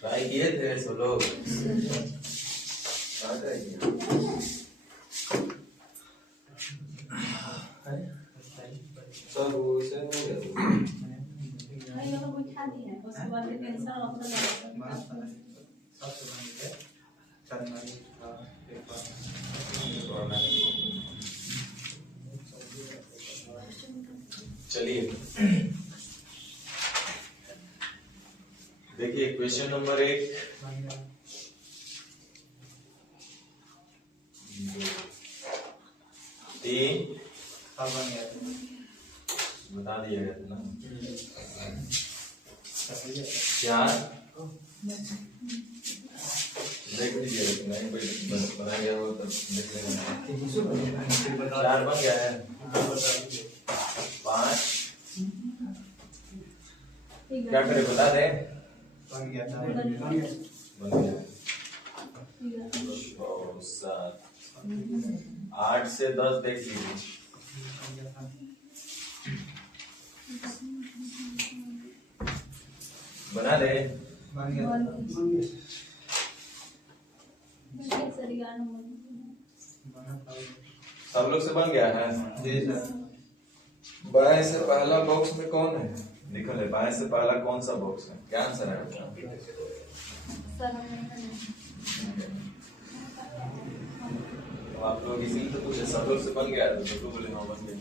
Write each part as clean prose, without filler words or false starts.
Try किए थे सब लोग। सब उसे हो गया। नहीं वो उठा दी है उसके बाद टेंशन अपना चलिए देखिए क्वेश्चन नंबर 1 3 बता दिया गया था ना 4 देख लीजिए नहीं कोई बना गया हो तो देख लेंगे 4 बन गया है 5 क्या करें बता दें बन गया 7 8 से 10 देख लीजिए बना दे सब लोग से बन गया है बाएं से पहला बॉक्स में कौन है निकल है बाएं से पहला कौन सा बॉक्स है क्या आंसर है आप लोग इसीलिए तो पूछे सब लोग से बन गया तो सब लोग बोले हाँ बन गया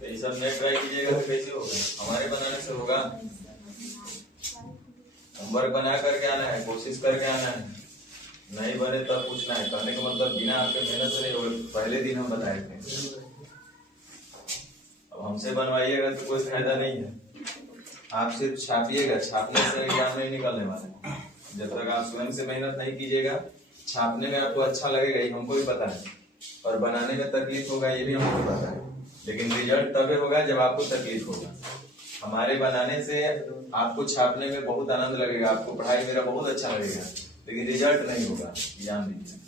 तो ये सब नहीं ट्राई कीजिएगा तो कैसे होगा हमारे बनाने से होगा होमवर्क बना करके आना है कोशिश करके आना है नहीं बने तब पूछना है कहने का मतलब बिना आपके मेहनत से नहीं होगा पहले दिन हम बताए थे अब हमसे बनवाइएगा तो कोई फायदा नहीं है आप सिर्फ छापिएगा छापने से एग्जाम नहीं निकलने वाला जब तक आप स्वयं से मेहनत नहीं कीजिएगा छापने में आपको अच्छा लगेगा ये हमको भी पता है और बनाने में तकलीफ होगा ये भी हमको पता है लेकिन रिजल्ट तभी होगा जब आपको तकलीफ होगा हमारे बनाने से आपको छापने में बहुत आनंद लगेगा आपको पढ़ाई मेरा बहुत अच्छा लगेगा लेकिन रिजल्ट नहीं होगा ध्यान दीजिए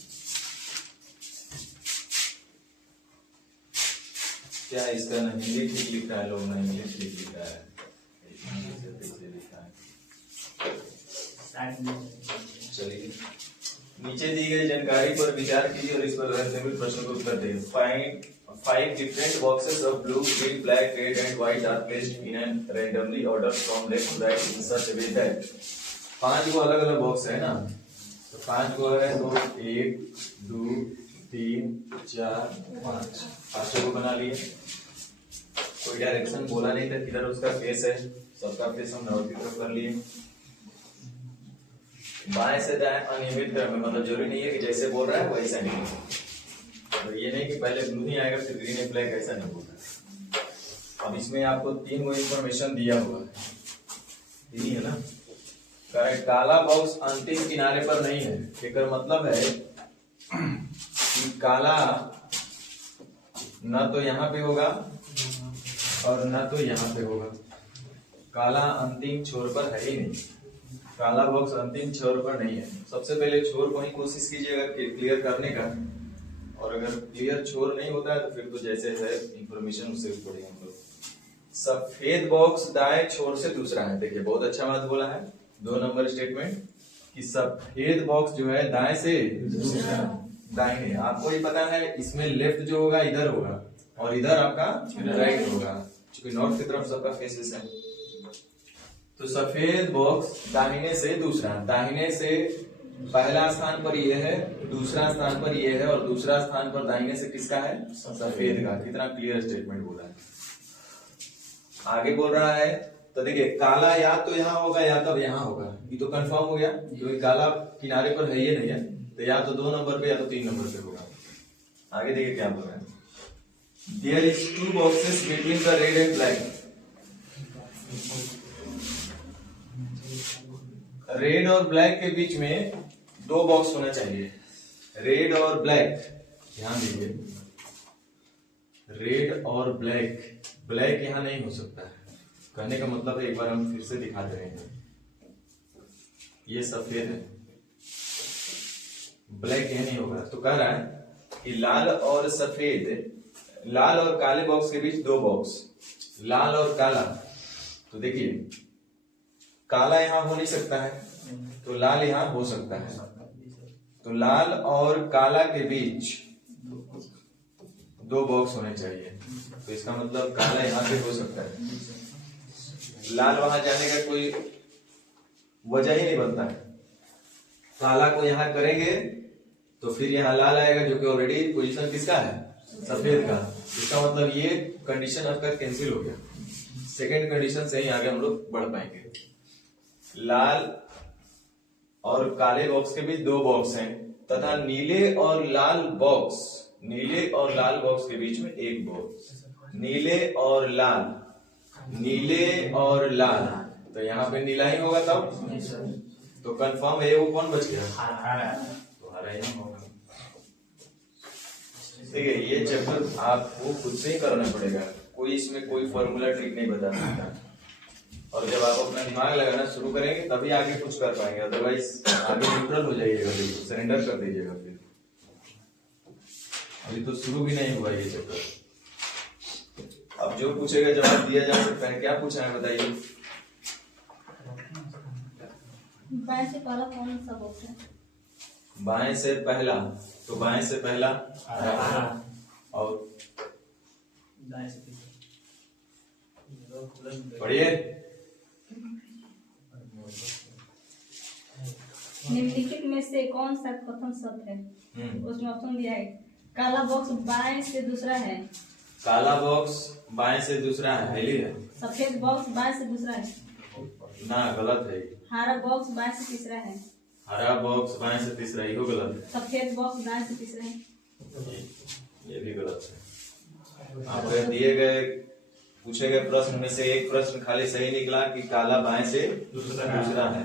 क्या इसका ना हिंदी ठीक लिखा है लोग ना इंग्लिश ठीक लिखा है चलिए नीचे दी गई जानकारी पर विचार कीजिए और इस पर निम्नलिखित प्रश्नों को उत्तर दें find 5 different boxes of blue, green, black, red and white are placed in an randomly order from left to right in such a way that 5 को अलग अलग बॉक्स है ना तो 5 को है तो 1 2 3 4 5 5 को बना लिए कोई डायरेक्शन बोला नहीं था किधर उसका फेस है सबका फेस हम नॉर्थ की तरफ कर लिए बाएं से दाएं अनियमित क्रम में मतलब जरूरी नहीं है कि जैसे बोल रहा है वैसा नहीं तो ये नहीं कि पहले ब्लू ही आएगा फिर ग्रीन ब्लैक ऐसा नहीं बोलना अब इसमें आपको 3 को इंफॉर्मेशन दिया हुआ है यही है ना करेक्ट काला बॉक्स अंतिम किनारे पर नहीं है इसका मतलब है कि काला न तो यहाँ पे होगा और न तो यहाँ पे होगा काला अंतिम छोर पर है ही नहीं काला बॉक्स अंतिम छोर पर नहीं है सबसे पहले छोर को ही कोशिश कीजिएगा क्लियर करने का और अगर क्लियर छोर नहीं होता है तो फिर तो जैसे है इंफॉर्मेशन उससे भी पढ़ेंगे हम लोग सफेद बॉक्स दाएं छोर से दूसरा है देखिए बहुत अच्छा बात बोला है 2 नंबर स्टेटमेंट कि सफेद बॉक्स जो है दाएं से दूसरा दाहिने आपको ये पता है इसमें लेफ्ट जो होगा इधर होगा और इधर आपका राइट होगा क्योंकि नॉर्थ की तरफ सबका फेसेस है तो सफेद बॉक्स दाहिने से दूसरा दाहिने से पहला स्थान पर ये है, दूसरा स्थान पर ये है, और दूसरा स्थान पर दाहिने से किसका है? सफेद का। कितना क्लियर स्टेटमेंट बोला है। आगे बोल रहा है, तो देखिए काला या तो यहाँ होगा या तो यहाँ होगा, ये तो कंफर्म हो गया क्योंकि काला किनारे पर है ही नहीं है, तो या तो 2 नंबर पे या तो 3 नंबर पे होगा। आगे देखिए क्या बोल रहा है, there is 2 boxes between the red and black. Red और ब्लैक के बीच में 2 बॉक्स होना चाहिए। रेड और ब्लैक, ध्यान दीजिए, रेड और ब्लैक, ब्लैक यहां नहीं हो सकता है। कहने का मतलब है, एक बार हम फिर से दिखा दे रहे हैं, ये सफेद है, ब्लैक यह नहीं होगा। तो कह रहा है कि लाल और सफेद, लाल और काले बॉक्स के बीच 2 बॉक्स, लाल और काला। तो देखिए काला यहां हो नहीं सकता है, तो लाल यहां हो सकता है। तो लाल और काला के बीच 2 बॉक्स होने चाहिए। तो इसका मतलब काला यहाँ पे हो सकता है, लाल वहां जाने का कोई वजह ही नहीं बनता है। काला को यहाँ करेंगे तो फिर यहाँ लाल आएगा, जो कि ऑलरेडी पोजीशन किसका है? सफेद का। इसका मतलब ये कंडीशन आपका कैंसिल हो गया। सेकंड कंडीशन से ही आगे हम लोग बढ़ पाएंगे। लाल और काले बॉक्स के बीच 2 बॉक्स हैं, तथा नीले और लाल बॉक्स, नीले और लाल बॉक्स के बीच में 1 बॉक्स। नीले और लाल, नीले और लाल, तो यहाँ पे नीला ही होगा तब। तो कंफर्म है वो कौन बच गया? तो हरा ही होगा। ठीक है, ये चैप्टर आपको खुद से ही करना पड़ेगा, कोई इसमें कोई फॉर्मूला ट्रिक नहीं बता सकता। और जब आप अपना दिमाग लगाना शुरू करेंगे तभी आगे कुछ कर पाएंगे, अदरवाइज आगे न्यूट्रल हो जाइएगा, सरेंडर कर दीजिएगा। फिर अभी तो शुरू भी नहीं हुआ ये चैप्टर। अब जो पूछेगा जवाब दिया जा सकता है। क्या पूछा है बताइए? बाएं से पहला कौन सा बॉक्स है? बाएं से पहला, तो बाएं से पहला और पढ़िए। निम्नलिखित में से कौन सा कथन सत्य है? उसमें ऑप्शन दिया है, काला बॉक्स बाएं से दूसरा है, काला बॉक्स बाएं से दूसरा है, सफेद बॉक्स बाएं से दूसरा है, ना गलत है, हरा बॉक्स बाएं से तीसरा है, हरा बॉक्स बाएं से तीसरा, ये गलत है, सफेद बॉक्स दाएं से तीसरा है, ये भी गलत है। आपके दिए गए पूछे गए प्रश्न में से एक प्रश्न खाली सही निकला कि काला बाएं से दूसरा है,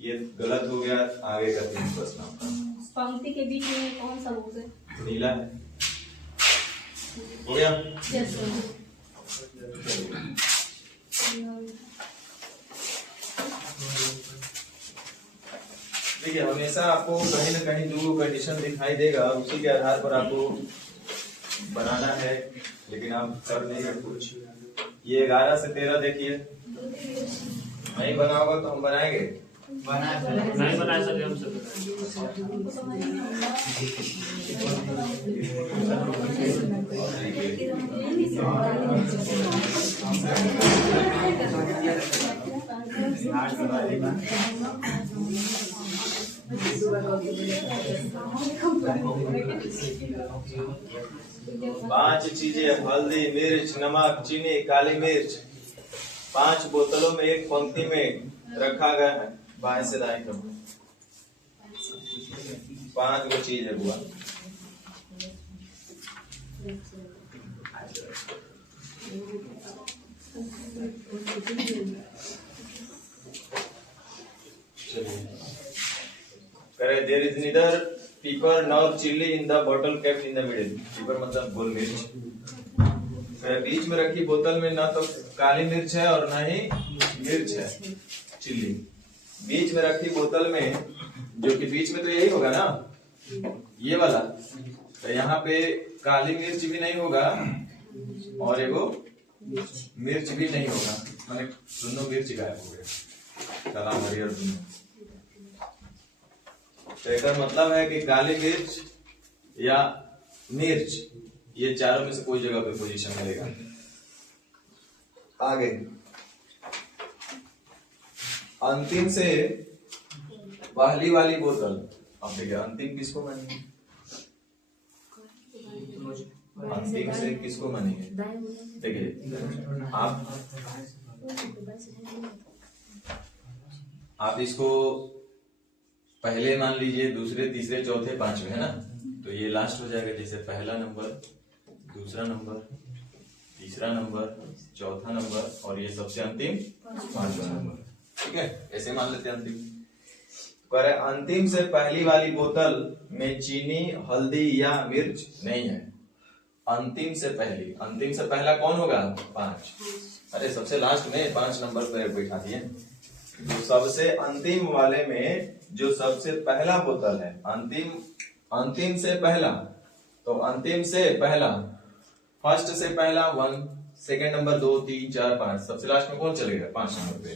ये गलत हो गया। आगे का 3 प्रश्न आपका, पंक्ति के बीच में कौन सा बॉक्स है? नीला है, हो गया। यस। देखिए हमेशा आपको कहीं न कहीं 2 कंडीशन दिखाई देगा, उसी के आधार पर आपको बनाना है, लेकिन आप कर नहीं रहे कुछ। ये 11 से 13 देखिए, नहीं बना होगा तो हम बनाएंगे, नहीं बना सकते हम सब। 5 चीजें, हल्दी, मिर्च, नमक, चीनी, काली मिर्च, 5 बोतलों में एक पंक्ति में रखा गया है, बाएं से दाएं क्रम में 5 वो चीज है बुआ। करे there is neither pepper nor chilli in the bottle kept in the middle. Pepper मतलब गोल मिर्च। बीच में रखी बोतल में ना तो काली मिर्च है और ना ही मिर्च है, चिल्ली। बीच में रखी बोतल में, जो कि बीच में तो यही होगा ना, ये वाला, तो यहाँ पे काली मिर्च भी नहीं होगा और एगो मिर्च भी नहीं होगा, मैंने दोनों मिर्च गायब हो गए, काला हरियर दोनों। तो इसका मतलब है कि काली मिर्च या मिर्च, ये चारों में से कोई जगह पे पोजीशन मिलेगा। आगे अंतिम से पहली वाली बोतल, अब देखिए अंतिम किसको मानेंगे, अंतिम से किसको मानेंगे, देखिए आप इसको पहले मान लीजिए, दूसरे तीसरे चौथे पांचवे, है ना, तो ये लास्ट हो जाएगा। जैसे पहला नंबर, दूसरा नंबर, तीसरा नंबर, चौथा नंबर और ये सबसे अंतिम पांचवा नंबर, ठीक है, ऐसे मान लेते हैं अंतिम। कह रहे अंतिम से पहली वाली बोतल में चीनी, हल्दी या मिर्च नहीं है। अंतिम से पहली, अंतिम से पहला कौन होगा, 5। अरे सबसे लास्ट में 5 नंबर पर बैठा दिए। तो सबसे अंतिम वाले में जो सबसे पहला बोतल है, अंतिम से पहला, तो अंतिम से पहला, फर्स्ट से पहला 1, सेकंड नंबर 2, 3, 4, 5, सबसे लास्ट में कौन चलेगा, 5 नंबर पे।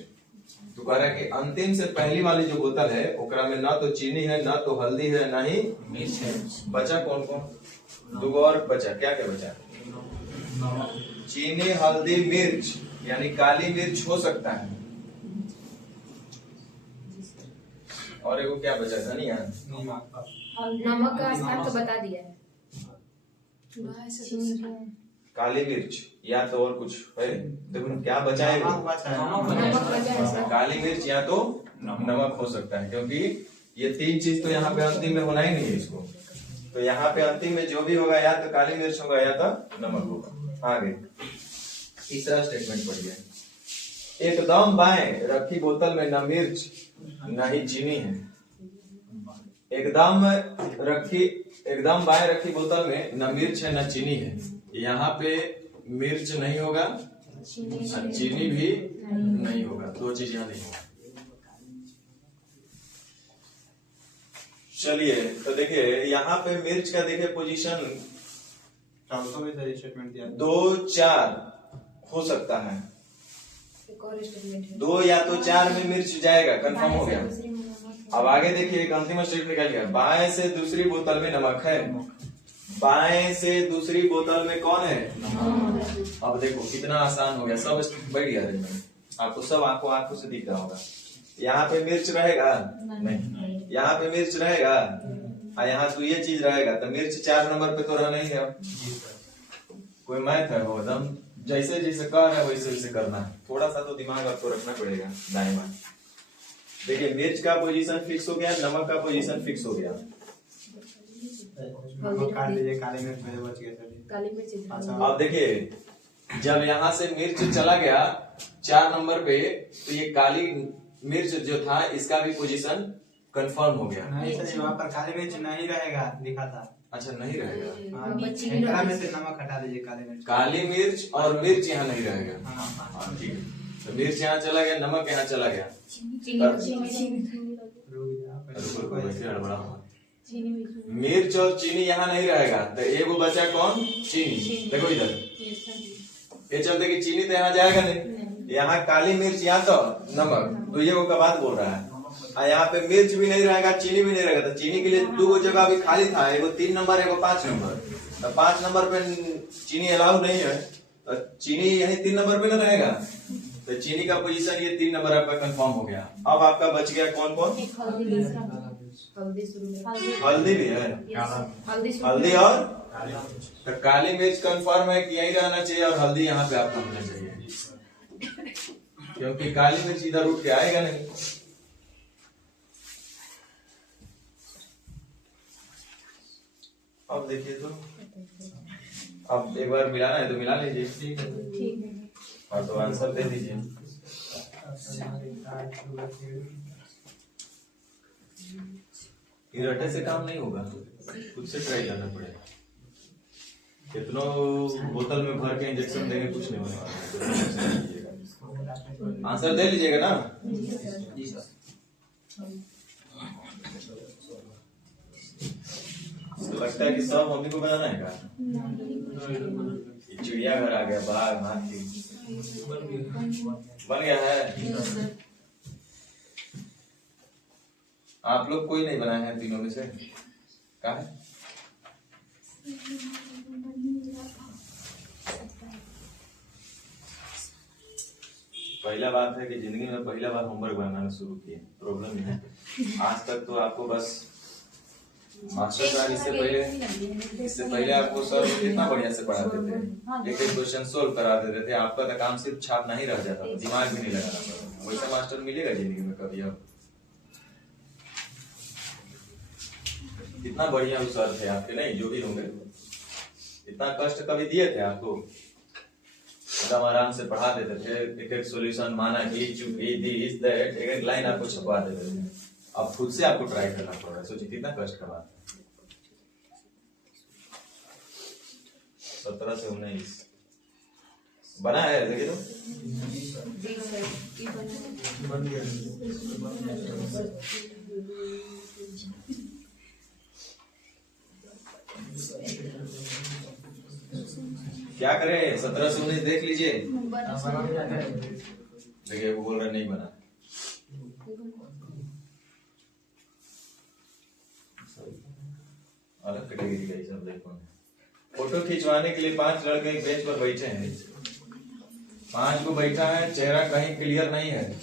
तो कह रहा है कि अंतिम से पहली वाली जो बोतल है ओकरा में ना तो चीनी है, ना तो हल्दी है, ना ही मिर्च है। बचा कौन कौन, 2 और बचा, क्या क्या बचा, चीनी, हल्दी, मिर्च, यानी काली मिर्च हो सकता है, और एगो क्या बचा, धनिया, नमक का स्थान तो बता दिया है। काली मिर्च या तो और कुछ है, देखो क्या बचा है, नमक बचा है। काली मिर्च या तो नमक हो सकता है, क्योंकि ये 3 चीज तो यहाँ पे अंतिम में होना ही नहीं है इसको। तो यहाँ पे अंतिम में जो भी होगा या तो काली मिर्च होगा या तो नमक होगा। आगे तीसरा स्टेटमेंट पढ़िए, एकदम बाएं रखी बोतल में न मिर्च न ही चीनी है। एकदम बाएं रखी बोतल में न मिर्च है न चीनी है। यहाँ पे मिर्च नहीं होगा और चीनी भी नहीं होगा, 2 चीज यहाँ नहीं होगा। चलिए तो देखिए यहाँ पे मिर्च का देखिए पोजीशन 2, 4 हो सकता है, एक और स्टेटमेंट है, 2 या तो 4 में मिर्च जाएगा, कंफर्म हो गया। अब आगे देखिए एक अंतिम स्टेटमेंट निकल गया, बाएं से दूसरी बोतल में नमक है। बाएं से दूसरी बोतल में कौन है, अब देखो कितना आसान हो गया, सब बैठ गया दिन में, आपको सब आंखों से दिख रहा होगा। यहाँ पे मिर्च रहेगा नहीं, यहाँ पे मिर्च रहेगा और यहाँ तो ये चीज रहेगा, तो मिर्च 4 नंबर पे तो रहना ही है। कोई मैथ है वो एकदम जैसे जैसे कर रहा है वैसे वैसे करना है, थोड़ा सा तो दिमाग आपको रखना पड़ेगा दाएं बाएं। देखिए मिर्च का पोजीशन फिक्स हो गया, नमक का पोजीशन फिक्स हो गया। काली मिर्च इधर। अब देखिए जब यहाँ से मिर्च चला गया 4 नंबर पे, तो ये काली मिर्च जो था इसका भी पोजीशन कंफर्म हो गया। नहीं सर, वहाँ पर काली मिर्च नहीं रहेगा लिखा था। अच्छा नहीं रहेगा, एकरा में से नमक हटा दीजिए, काली मिर्च और मिर्च यहाँ नहीं रहेगा। हाँ, ठीक है, तो मिर्च यहाँ चला गया, नमक यहाँ चला गया। मिर्च और चीनी यहाँ नहीं रहेगा, तो एगो बचा कौन, चीनी। देखो इधर ये चलते कि चीनी तो यहाँ जाएगा नहीं, यहाँ काली मिर्च या तो नमक, तो ये वो का बात बोल रहा है। और यहाँ पे मिर्च भी नहीं रहेगा, चीनी भी नहीं रहेगा, तो चीनी के लिए 2 जगह अभी खाली था, एगो 3 नंबर, एगो 5 नंबर। तो 5 नंबर पे चीनी अलाउ नहीं है, तो चीनी यही 3 नंबर पे ना रहेगा, तो चीनी का पोजीशन ये 3 नंबर आपका कंफर्म हो गया। अब आपका बच गया कौन कौन, हल्दी भी है, हल्दी और तो काली मिर्च कंफर्म है कि यही रहना चाहिए, और हल्दी यहाँ पे आपका होना चाहिए, क्योंकि काली मिर्च इधर उठ के आएगा नहीं। अब देखिए तो अब एक बार मिलाना है तो मिला लीजिए, ठीक है। और तो आंसर दे दीजिए। ये रटे से काम नहीं होगा, खुद से ट्राई करना पड़ेगा। कितनों बोतल में भर के इंजेक्शन देंगे, कुछ नहीं होने वाला। आंसर दे लीजिएगा ना। लगता है कि सब मम्मी को बनाना है का, चिड़िया घर आ गया, बाघ, हाथी बन गया है। आप लोग कोई नहीं बनाया है तीनों में से, क्या है? पहला बात है कि जिंदगी में पहला बार होमवर्क बनाना शुरू किए, प्रॉब्लम है आज तक तो आपको बस मास्टर साहब इससे पहले आपको सर कितना बढ़िया से पढ़ाते थे, एक एक क्वेश्चन सोल्व करा देते थे, आपका तो काम सिर्फ छापना ही रह जाता था, दिमाग भी नहीं लगाना पड़ता। वैसा मास्टर मिलेगा जिंदगी में कभी अब? कितना बढ़िया सर थे आपके, नहीं जो भी होंगे, इतना कष्ट कभी दिए थे आपको? एकदम आराम से पढ़ा देते थे, एक एक सॉल्यूशन माना कि चुकी दिस दैट, एक एक लाइन आपको छपवा देते थे। अब खुद से आपको ट्राई करना पड़ रहा है, सोचिए कितना कष्ट का बात है। 17 से 19 बना है, देखिए तो बन गया। क्या करें, 17 से 19 देख लीजिए। देखिए वो बोल रहे नहीं बना। अलग कैटेगरी का ही सब देखो। फोटो खिंचवाने के लिए 5 लड़के एक बेंच पर बैठे हैं, 5 को बैठा है, चेहरा कहीं क्लियर नहीं है।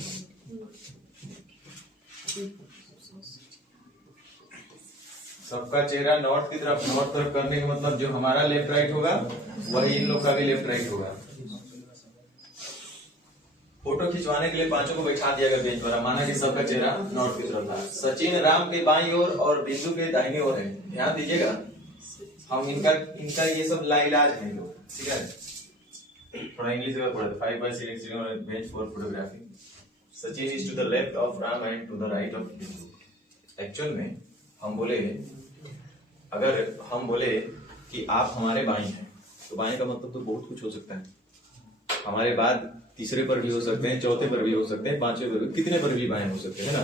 सबका चेहरा नॉर्थ की तरफ, नॉर्थ तरफ करने का मतलब जो हमारा लेफ्ट राइट होगा वही इन लोग का भी लेफ्ट राइट होगा। फोटो खिंचवाने के लिए 5 को बैठा दिया गया बेंच पर, माना कि सबका चेहरा नॉर्थ की तरफ था। सचिन राम के बाईं ओर और बिंदु के दाहिनी ओर है। ध्यान दीजिएगा, हम इनका ये सब लाइलाज है लोग, ठीक है। थोड़ा इंग्लिश में पढ़ते 5/6 bench for photography. Sachin is to the left of Ram and to the right of Bindu. Actual में हम बोले, अगर हम बोले कि आप हमारे बाईं हैं, तो बाईं का मतलब तो बहुत कुछ हो सकता है। हमारे बाद तीसरे पर भी हो सकते हैं, चौथे पर भी हो सकते हैं, 5वें पर भी, कितने पर भी बाएं हो सकते हैं ना।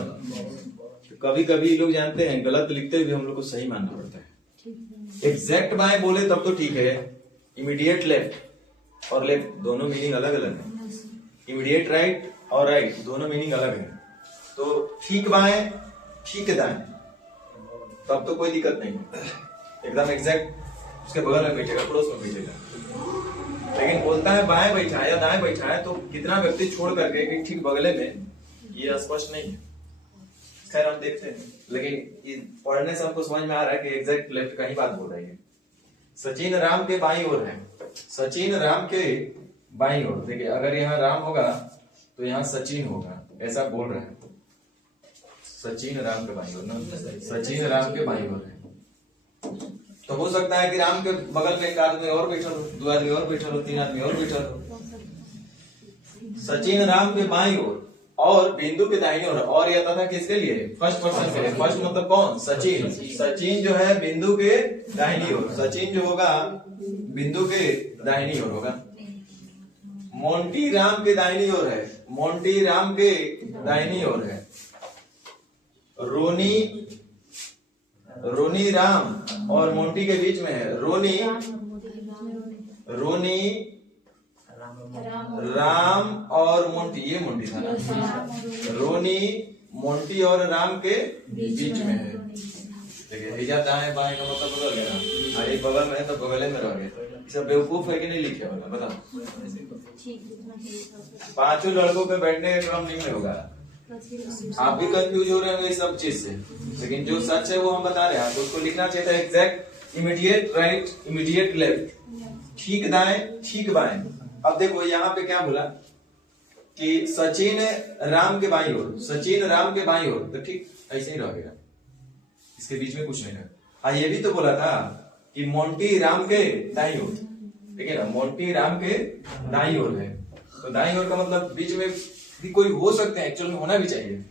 तो कभी कभी लोग जानते हैं गलत लिखते हुए हम लोग को सही मानना पड़ता है। एग्जैक्ट बाएं बोले तब तो ठीक है, इमीडिएट लेफ्ट और लेफ्ट दोनों मीनिंग अलग अलग है। इमीडिएट राइट और राइट दोनों मीनिंग अलग है। तो ठीक बाएं ठीक दाएं तब तो कोई दिक्कत नहीं है, एकदम एग्जैक्ट उसके बगल में बैठेगा, पड़ोस में बैठेगा। लेकिन बोलता है बाएं बैठा है या दाएं बैठा है, तो कितना व्यक्ति छोड़ करके कि ठीक बगले में, ये स्पष्ट नहीं है। खैर हम देखते हैं, लेकिन पढ़ने से हमको समझ में आ रहा है कि एग्जैक्ट लेफ्ट का ही बात बोल रही है। सचिन राम के बाईं ओर है, सचिन राम के बाईं ओर। देखिए अगर यहाँ राम होगा तो यहाँ सचिन होगा, ऐसा बोल रहे हैं। सचिन राम के बाईं ओर ना, सचिन राम के बाईं ओर है। तो हो सकता है कि राम के बगल में एक आदमी और बैठा हो, 2 आदमी और बैठा हो, 3 आदमी और बैठा हो। सचिन राम के बाईं ओर और बिंदु के दाहिनी ओर। और यह था किसके लिए? फर्स्ट पर्सन के लिए। फर्स्ट मतलब कौन? सचिन। सचिन जो है बिंदु के दाहिनी ओर, सचिन जो होगा बिंदु के दाहिनी ओर होगा। मोंटी राम के दाहिनी ओर है, मोंटी राम के दाहिनी ओर है। रोनी राम और मोंटी के बीच में है। रोनी राम और मोंटी, ये मोंटी था ना। रोनी मोंटी और राम के बीच में है। देखिए हिजा दाएं बाएं का मतलब बदल गया ना, एक बगल में है तो बगले में रह गया। सब बेवकूफ है कि नहीं लिखे वाला बताओ। 5 लड़कों के बैठने का क्रम निम्न होगा। आप भी कंफ्यूज हो रहे होंगे इस सब चीज से, लेकिन जो सच है वो हम बता रहे हैं। आपको उसको लिखना चाहिए था exact immediate right, immediate left, ठीक दाएं ठीक बाएं। अब देखो यहाँ पे क्या बोला कि सचिन राम के बाईं ओर, सचिन राम के बाईं ओर, तो ठीक ऐसे ही रहेगा, इसके बीच में कुछ नहीं है। हाँ ये भी तो बोला था कि मोंटी राम के दाईं ओर, ठीक है ना, मोंटी राम के दाईं ओर है। तो दाईं ओर का मतलब बीच में भी कोई हो सकते हैं, एक्चुअल में होना भी चाहिए,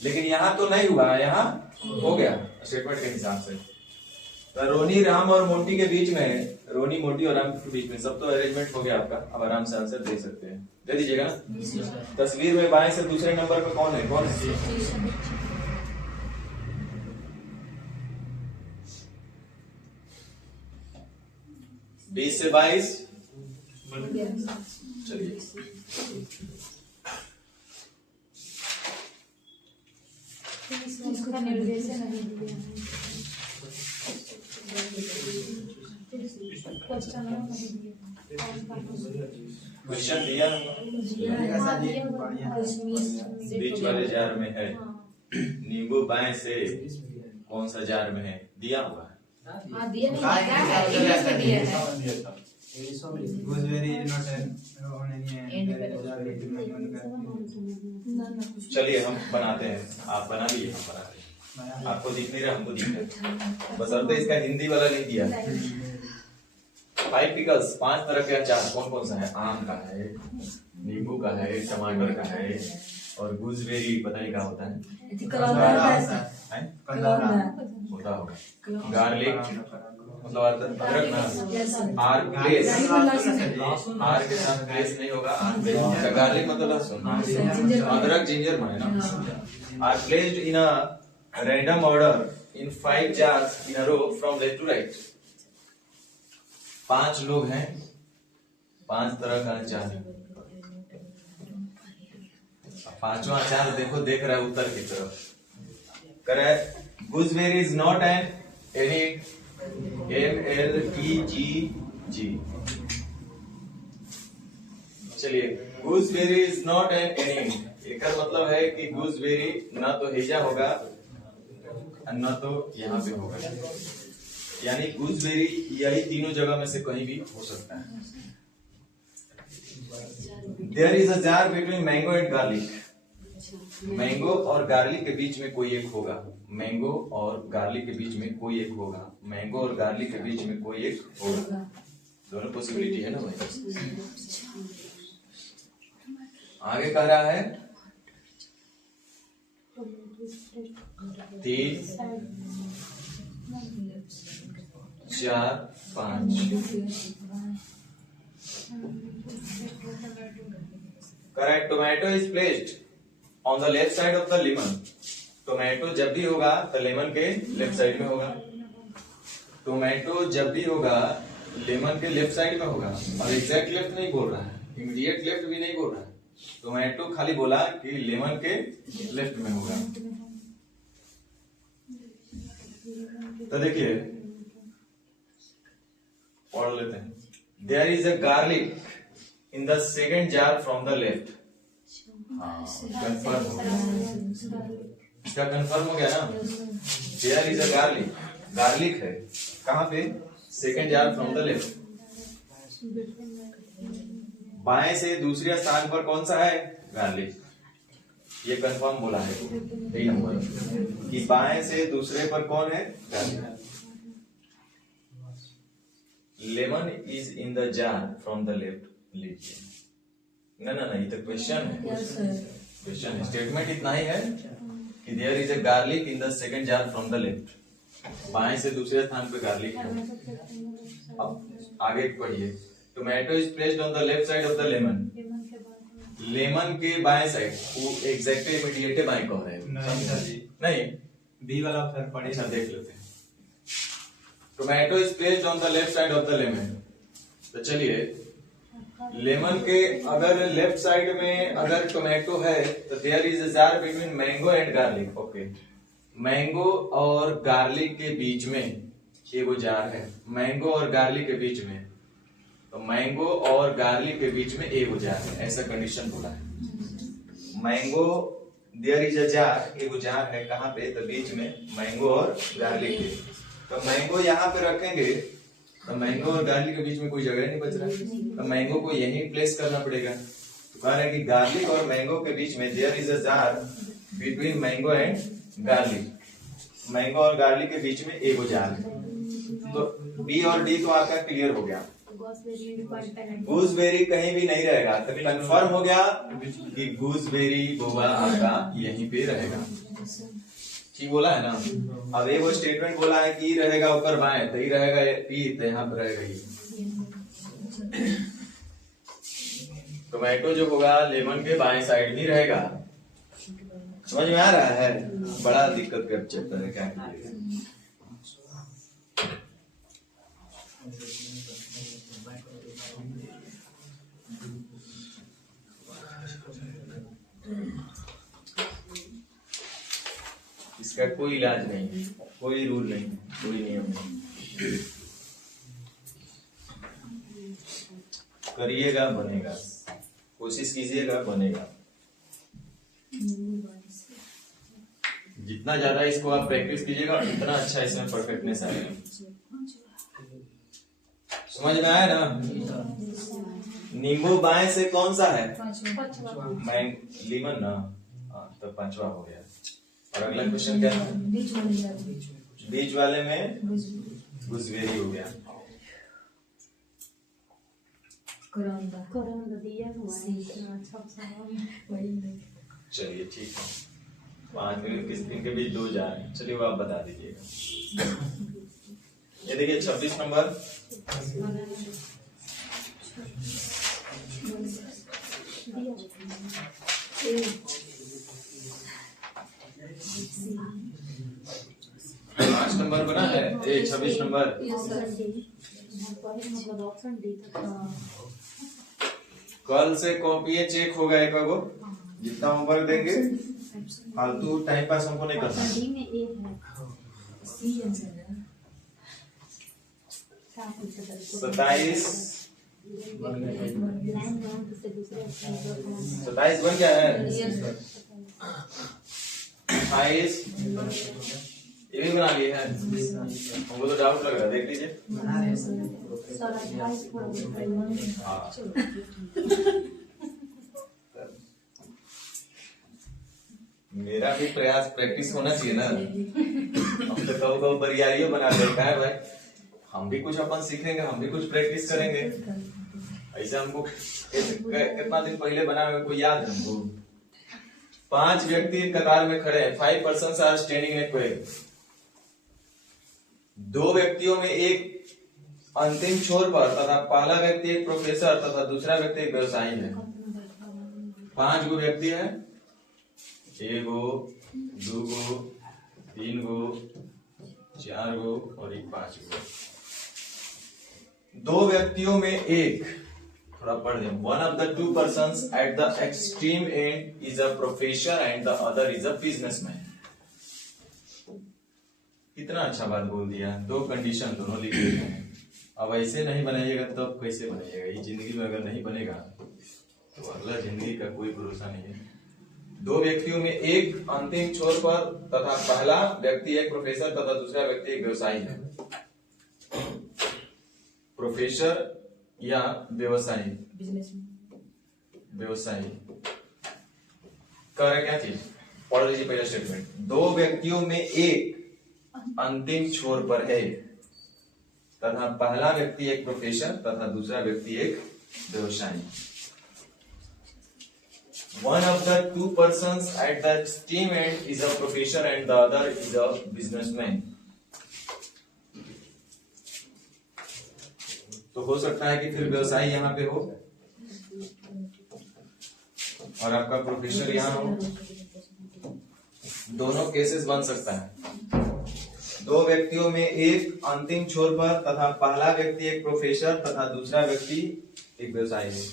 लेकिन यहाँ तो नहीं हुआ, यहाँ हो गया स्टेटमेंट के हिसाब से। तो रोनी राम और मोंटी के बीच में, रोनी मोंटी और राम के बीच में सब तो अरेंजमेंट हो गया आपका। अब आराम से आंसर दे सकते हैं, दे दीजिएगा ना। तस्वीर में बाएं से दूसरे नंबर पे कौन है? कौन है? 20 से 22 चलिए इसका निर्देशन क्वेश्चन क्वेश्चन दिया बढ़िया। बीच वाले जार में है नींबू, बाएं से कौन सा जार में है दिया हुआ है। हाँ दिया नहीं क्या है इंग्लिश में दिया है गूसबेरी नॉट नहीं है। चलिए हम बनाते हैं, आप बना लिए हम बनाते हैं। आपको दिख नहीं रहा, हमको दिख रहा है, बस अब इसका हिंदी वाला नहीं दिया। 5 पिकल्स, 5 तरह के अचार कौन कौन सा है। आम का है, नींबू का है, टमाटर का है और गूसबेरी पता नहीं क्या होता है, होता होगा। गार्लिक मतलब अदरक ना, आर प्लेस, आर के साथ प्लेस नहीं होगा, आर प्लेस। गार्लिक मतलब लहसुन, अदरक जिंजर माने ना। Are placed in a random order in 5 jars in a row from left to right। 5 लोग हैं, 5 तरह का अचार। पांचवा अचार देखो, देख रहा है उत्तर की तरफ। Correct. Gooseberry is not an any MLEGG। चलिए, gooseberry is not an any, इसका मतलब है कि गूसबेरी ना तो हेजा होगा न तो यहाँ पे होगा, यानी गूसबेरी यही तीनों जगह में से कहीं भी हो सकता है। There is a jar between mango and garlic. Mango और गार्लिक के बीच में कोई एक होगा, मैंगो और गार्लिक के बीच में कोई एक होगा, मैंगो और गार्लिक के बीच में कोई एक होगा। दोनों पॉसिबिलिटी है ना भाई। आगे कह रहा है 3 4 5। Correct. Tomato is placed on the left side of the lemon. Tomato जब भी होगा तो लेमन के लेफ्ट साइड में होगा। टोमेटो जब भी होगा लेमन के लेफ्ट साइड में होगा, और एग्जैक्ट लेफ्ट नहीं बोल रहा है, इमीडिएट लेफ्ट भी नहीं बोल रहा है। टोमेटो खाली बोला कि लेमन के लेफ्ट में होगा। तो देखिए पढ़ लेते हैं। There is a garlic in the second jar from the left. Confirm हो गया, इसका कंफर्म हो गया ना। There is a garlic, garlic है कहाँ पे, second jar from the left. बाएं से दूसरे स्थान पर कौन सा है, गार्लिक। ये कंफर्म बोला है यही नंबर कि बाएं से दूसरे पर कौन है, garlic. Lemon is in the jar from the left. लीजिए ना ना नहीं, तो क्वेश्चन है, क्वेश्चन है। स्टेटमेंट इतना ही है कि there is a garlic in the second jar from the left. बाएं से दूसरे स्थान पे गार्लिक है। अब आगे पढ़िए। Tomato is placed on the left side of the lemon. Lemon के बाएं साइड, वो एग्जैक्टली इमीडिएट बाएं कह रहे हैं। नहीं सर जी, नहीं, बी वाला ऑप्शन पढ़िए। अच्छा देख लेते हैं। Tomato is placed on the left side of the lemon. तो चलिए, लेमन के अगर लेफ्ट साइड में अगर टोमेटो है तो there is a jar between mango and garlic. Okay, mango और गार्लिक के बीच में एगो जार है, मैंगो और गार्लिक के बीच में। तो मैंगो और गार्लिक के बीच में एगो जार है, ऐसा कंडीशन बोला है। Mango, there is a jar, एगो जार है कहाँ पे, तो बीच में मैंगो और गार्लिक के। तो मैंगो यहाँ पे रखेंगे तो मैंगो और गार्लिक के बीच में कोई जगह नहीं बच रहा, तो मैंगो को यहीं प्लेस करना पड़ेगा। तो कह रहे हैं कि गार्लिक और मैंगो के बीच में there is a jar between mango and garlic. Mango और गार्लिक के बीच में एगो जार है। तो बी और डी तो आपका क्लियर हो गया। गूसबेरी कहीं भी नहीं रहेगा, तभी कंफर्म हो गया कि गूसबेरी होगा आपका यहीं पे रहेगा। ठीक बोला है ना। अब एक वो स्टेटमेंट बोला है कि रहेगा ऊपर बाएं, तो ही रहेगा पी, तो यहाँ पर रहेगा ये। टोमेटो जो होगा लेमन के बाएं साइड में रहेगा। समझ में आ रहा है। बड़ा दिक्कत का चैप्टर है, क्या कीजिएगा। इसका कोई इलाज नहीं, कोई रूल नहीं, कोई नियम नहीं। करिएगा बनेगा, कोशिश कीजिएगा बनेगा। जितना ज्यादा इसको आप प्रैक्टिस कीजिएगा उतना अच्छा इसमें परफेक्टनेस आएगा। समझ में आया ना? नींबू बाएं से कौन सा है? मैं लीमन ना, हाँ तो पांचवा हो गया। और अगला क्वेश्चन क्या है? बीच वाले में गुजवेरी हो गया। चलिए ठीक है, 5 मिनट इनके बीच 2 जा रहे हैं। चलिए वो आप बता दीजिएगा। ये देखिए 26 नंबर, पांच नंबर बना है, 26 नंबर। कल से कॉपी चेक होगा एक को, जितना होमवर्क देंगे फालतू टाइम पास हमको नहीं करना। 27 बन गया है। 28 ये भी बना लिए हैं, हमको तो डाउट लग रहा है, देख लीजिए। हाँ मेरा भी प्रयास प्रैक्टिस होना चाहिए ना। हम तो कहो बरियारियों बना देता है भाई, हम भी कुछ अपन सीखेंगे, हम भी कुछ प्रैक्टिस करेंगे। ऐसा हमको कितना दिन पहले बना हुआ कोई याद है हमको? 5 व्यक्ति कतार में खड़े हैं, 5 persons are standing in queue. 2 व्यक्तियों में एक अंतिम छोर पर तथा पहला व्यक्ति एक प्रोफेसर तथा दूसरा व्यक्ति एक व्यवसायी है। 5 गो व्यक्ति है, 1 गो 2 गो 3 गो 4 गो और एक 5 गो। 2 व्यक्तियों में एक, थोड़ा पढ़ दें, one of the 2 persons at the extreme end is a professor and the other is a businessman। कितना अच्छा बात बोल दिया, 2 कंडीशन दोनों लिख देते हैं। अब ऐसे नहीं बनाइएगा तो अब कैसे बनाइएगा? ये जिंदगी में अगर नहीं बनेगा तो अगला जिंदगी का कोई भरोसा नहीं है। 2 व्यक्तियों में एक अंतिम छोर पर तथा पहला व्यक्ति एक प्रोफेसर तथा दूसरा व्यक्ति एक व्यवसायी है। प्रोफेसर या व्यवसायी, व्यवसायी कह रहे क्या चीज? पढ़ लीजिए पहला स्टेटमेंट। 2 व्यक्तियों में एक अंतिम छोर पर है तथा पहला व्यक्ति एक प्रोफेसर तथा दूसरा व्यक्ति एक व्यवसायी। One of the 2 persons at the extreme end is a professor and the other is a businessman। तो हो सकता है कि फिर व्यवसायी यहाँ पे हो और आपका प्रोफेसर यहाँ हो। दोनों केसेस बन सकता है। 2 व्यक्तियों में एक अंतिम छोर पर तथा पहला व्यक्ति एक प्रोफेसर तथा दूसरा व्यक्ति एक व्यवसायी है।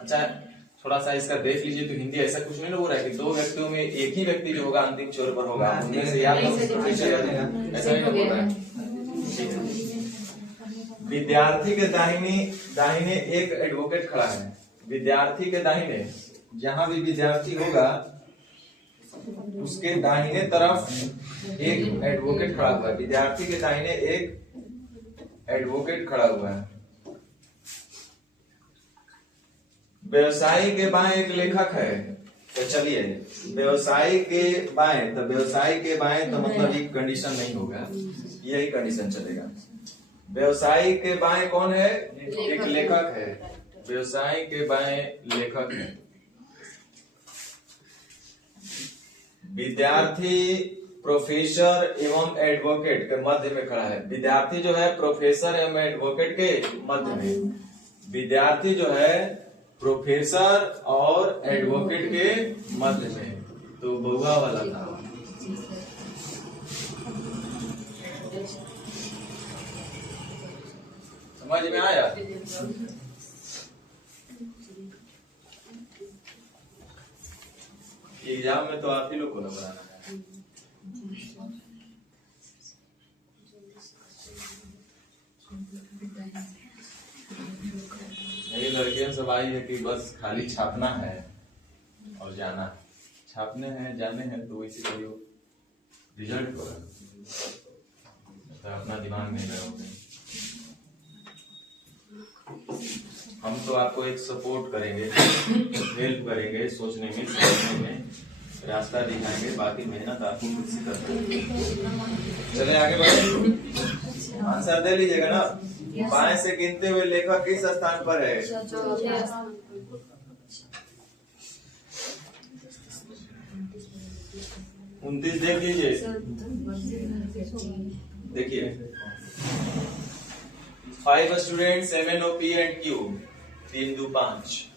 अच्छा थोड़ा सा इसका देख लीजिए तो हिंदी ऐसा कुछ नहीं हो रहा है कि 2 व्यक्तियों में एक ही व्यक्ति जो होगा अंतिम छोर पर होगा, उनमें से या तो प्रोफेसर ऐसा नहीं बोल रहा है। विद्यार्थी के दाहिने एक एडवोकेट खड़ा है। विद्यार्थी के दाहिने, जहां भी विद्यार्थी होगा उसके दाहिने तरफ एक एडवोकेट खड़ा हुआ है। विद्यार्थी के दाहिने एक एडवोकेट खड़ा हुआ है। व्यवसायी के बाएं एक लेखक है। तो चलिए व्यवसायी के बाएं, तो व्यवसायी के बाएं तो मतलब एक कंडीशन नहीं होगा, यही कंडीशन चलेगा। व्यवसायी के बाएं कौन है? एक लेखक है। व्यवसायी के बाएं लेखक है। विद्यार्थी प्रोफेसर एवं एडवोकेट के मध्य में खड़ा है। विद्यार्थी जो है प्रोफेसर एवं एडवोकेट के मध्य में। विद्यार्थी जो है प्रोफेसर और एडवोकेट के मध्य में, तो बउआ वाला था। समझ में आया? एग्जाम में तो आप ही लोग को ना बनाना है। लड़कियां सब आई है कि बस खाली छापना है और जाना है, छापने हैं जाने हैं, तो वैसे करियो रिजल्ट होगा तो अपना दिमाग नहीं लगाओगे। हम तो आपको एक सपोर्ट करेंगे, हेल्प करेंगे, सोचने में समझने में रास्ता दिखाएंगे, बाकी मेहनत आपको खुद से करना है। चले आगे बढ़े, आंसर दे लीजिएगा ना। बाएं से गिनते हुए लेखक किस स्थान पर है? 29 देख लीजिए, देखिए 5 students MNOP and Q 3 2 5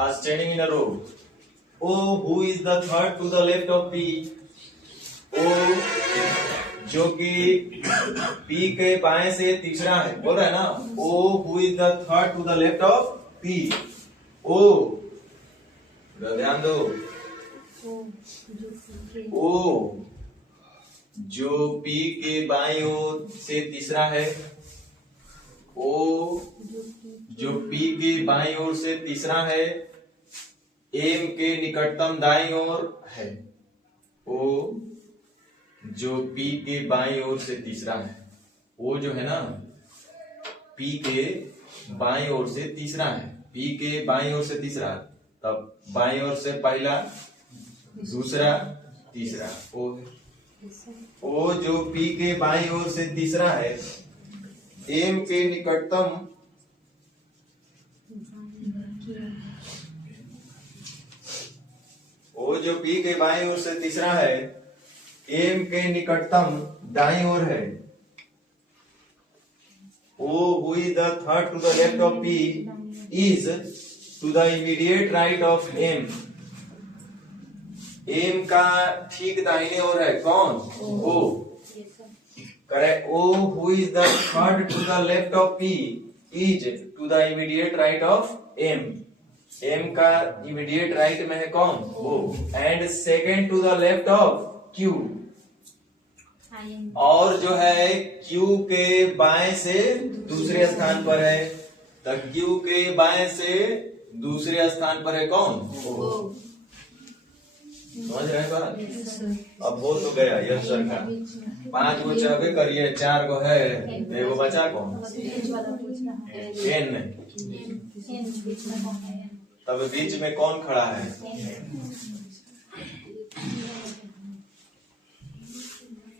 are standing in a row. O, who is the third to the left of P? O जो कि P के बाएं से तीसरा है, बोल रहा है ना। O, who is the third to the left of P? O, ध्यान दो। O जो P के बाईं ओर से तीसरा है, O जो P के बाईं ओर से तीसरा है, M के निकटतम दाईं ओर है। O जो P के बाईं ओर से तीसरा है, O जो है ना P के बाईं ओर से तीसरा है, P के बाईं ओर से तीसरा, तब बाईं ओर से पहला, दूसरा, तीसरा। O जो P के बाईं ओर से तीसरा है, M के निकटतम O जो P के बाईं ओर से तीसरा है, M के निकटतम दाईं ओर है। O who is the third to the left of P is to the immediate right of M. M का ठीक दाहिने ओर है कौन? O। Correct. O who is the third to the left of P is to the immediate right of M. M का immediate right में है कौन? O। And second to the left of Q. और जो है Q के बाएं से दूसरे स्थान पर है, तो Q के बाएं से दूसरे स्थान पर है कौन? O। समझ रहे हैं बात? अब हो तो गया यह सर का 5 गो चाहबे करिए, 4 गो है, एगो बचा कौन? N। तब बीच में कौन खड़ा है?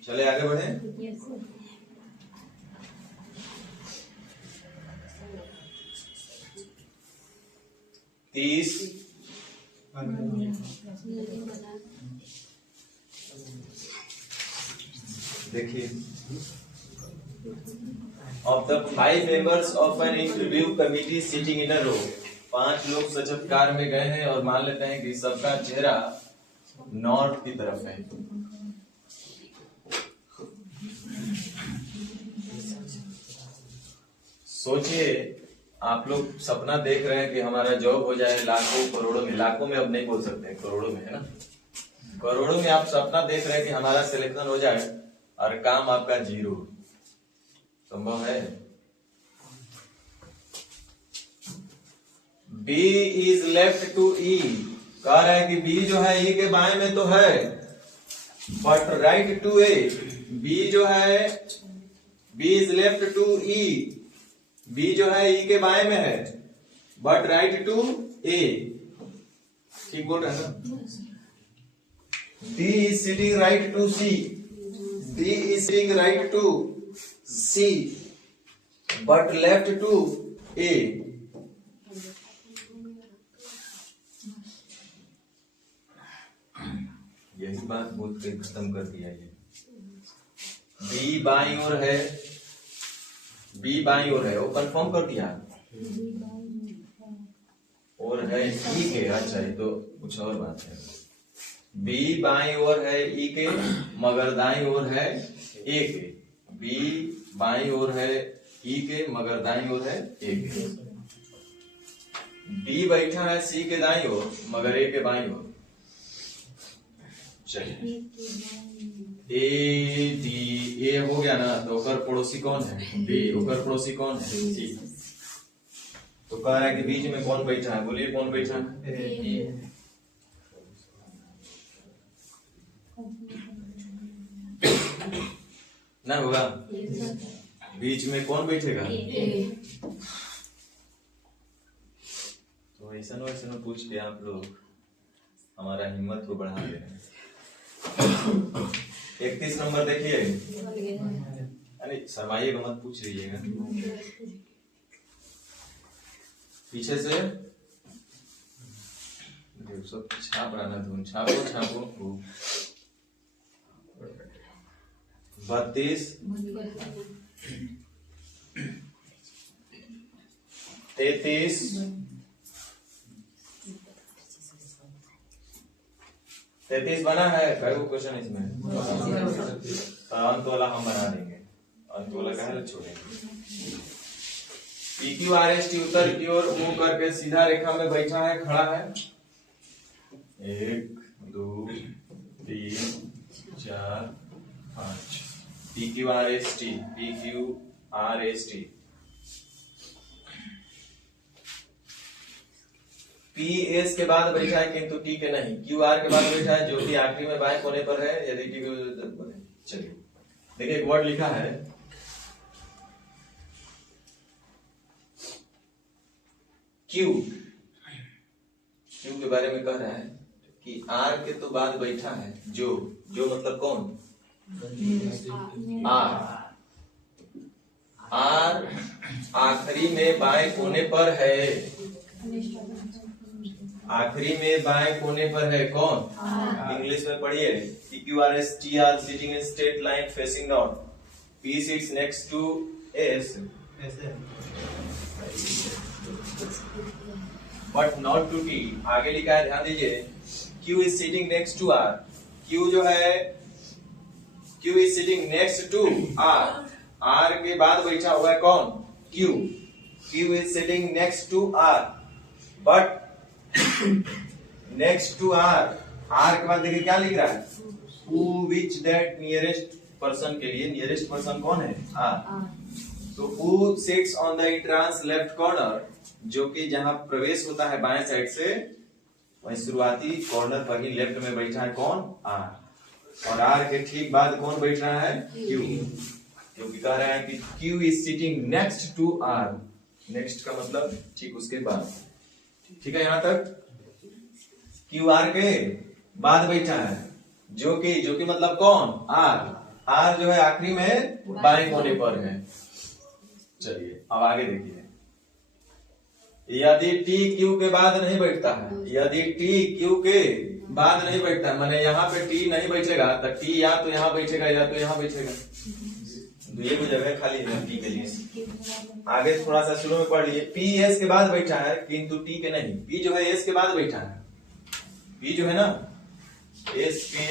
चले आगे बढ़े। तीस देखिए, of the 5 members of an interview committee sitting in a row, 5 लोग साक्षात्कार में गए हैं और मान लेते हैं कि सबका चेहरा नॉर्थ की तरफ है। सोचिए, आप लोग सपना देख रहे हैं कि हमारा जॉब हो जाए लाखों करोड़ों में, लाखों में अब नहीं बोल सकते, करोड़ों में है ना, करोड़ों में आप सपना देख रहे हैं कि हमारा सिलेक्शन हो जाए और काम आपका 0। संभव है? B is left to E, कह रहा है कि B जो है E के बाएं में तो है, but right to A। B जो है B is left to E, B जो है E के बाएं में है, but right to A। ठीक बोल रहे हैं ना? D is sitting right to C, D is sitting right to C, but left to A। यही बात बोल के खत्म कर दिया ये। B बाईं ओर है, B बाईं ओर है, वो कंफर्म कर दिया। और है E के, अच्छा ये तो कुछ और बात है। B बाईं ओर है E के, मगर दाईं ओर है A के। B बाईं ओर है E के, मगर दाईं ओर है A के। B बैठा है C के दाईं ओर, मगर A के बाईं ओर। चलिए ए डी, ए हो गया ना, तो ओकर पड़ोसी कौन है? बी। ओकर पड़ोसी कौन है? सी। तो कह रहा है कि बीच में कौन बैठा है? बोलिए कौन बैठा है? ना होगा, बीच में कौन बैठेगा? तो ऐसा न पूछ के आप लोग हमारा हिम्मत को बढ़ा दे रहे हैं। 31 नंबर देखिए, अरे शर्माइएगा मत, पूछ लीजिएगा पीछे से। सब छाप रहा ना, धुन छापो छापो। 32 33 33 बना है। कई क्वेश्चन इसमें अंत वाला हम बना देंगे, अंत वाला कहाँ छोड़ेंगे। PQRST उत्तर की ओर मुंह करके सीधा रेखा में बैठा है, खड़ा है। 1 2 3 4 5। PQRST PS के बाद बैठा है किंतु T के नहीं। QR के बाद बैठा है जो कि आखिरी में बाएं कोने पर है, यदि T को। चलिए देखिए, एक वर्ड लिखा है Q के बारे में कह रहा है कि R के तो बाद बैठा है जो मतलब कौन? R आखिरी में बाएं कोने पर है। आखिरी में बाएं कोने पर है कौन? इंग्लिश में पढ़िए। PQRST are sitting in straight line facing north. P sits next to S but not to T. आगे लिखा है, ध्यान दीजिए। Q is sitting next to R. Q जो है, Q is sitting next to R. R के बाद बैठा हुआ है कौन? Q. Q is sitting next to R. But next to R. R के बाद देखिए क्या लिख रहा है? Who which that nearest person के लिए nearest person कौन है? R. तो who sits on the entrance left corner, जो कि जहां प्रवेश होता है बाएं साइड से, वही शुरुआती कॉर्नर पर ही लेफ्ट में बैठा है कौन? R। और R के ठीक बाद कौन बैठ रहा है? Q। क्योंकि कह रहा है कि Q is sitting next to R। Next का मतलब ठीक उसके बाद। ठीक है, यहां तक Q R के बाद बैठा है, जो कि मतलब कौन? R। R जो है आखिरी में बाएं कोने पर है। चलिए अब आगे देखिए। यदि T Q के बाद नहीं बैठता है, यदि T Q के बाद नहीं बैठता है, माने यहाँ पे T नहीं बैठेगा तो T या तो यहाँ बैठेगा या तो यहाँ बैठेगा। ये कोई जगह खाली है T के लिए। आगे थोड़ा सा शुरू में पढ़ लीजिए। P S के बाद बैठा है किंतु T के नहीं। P जो है S के बाद बैठा है, P जो है ना S के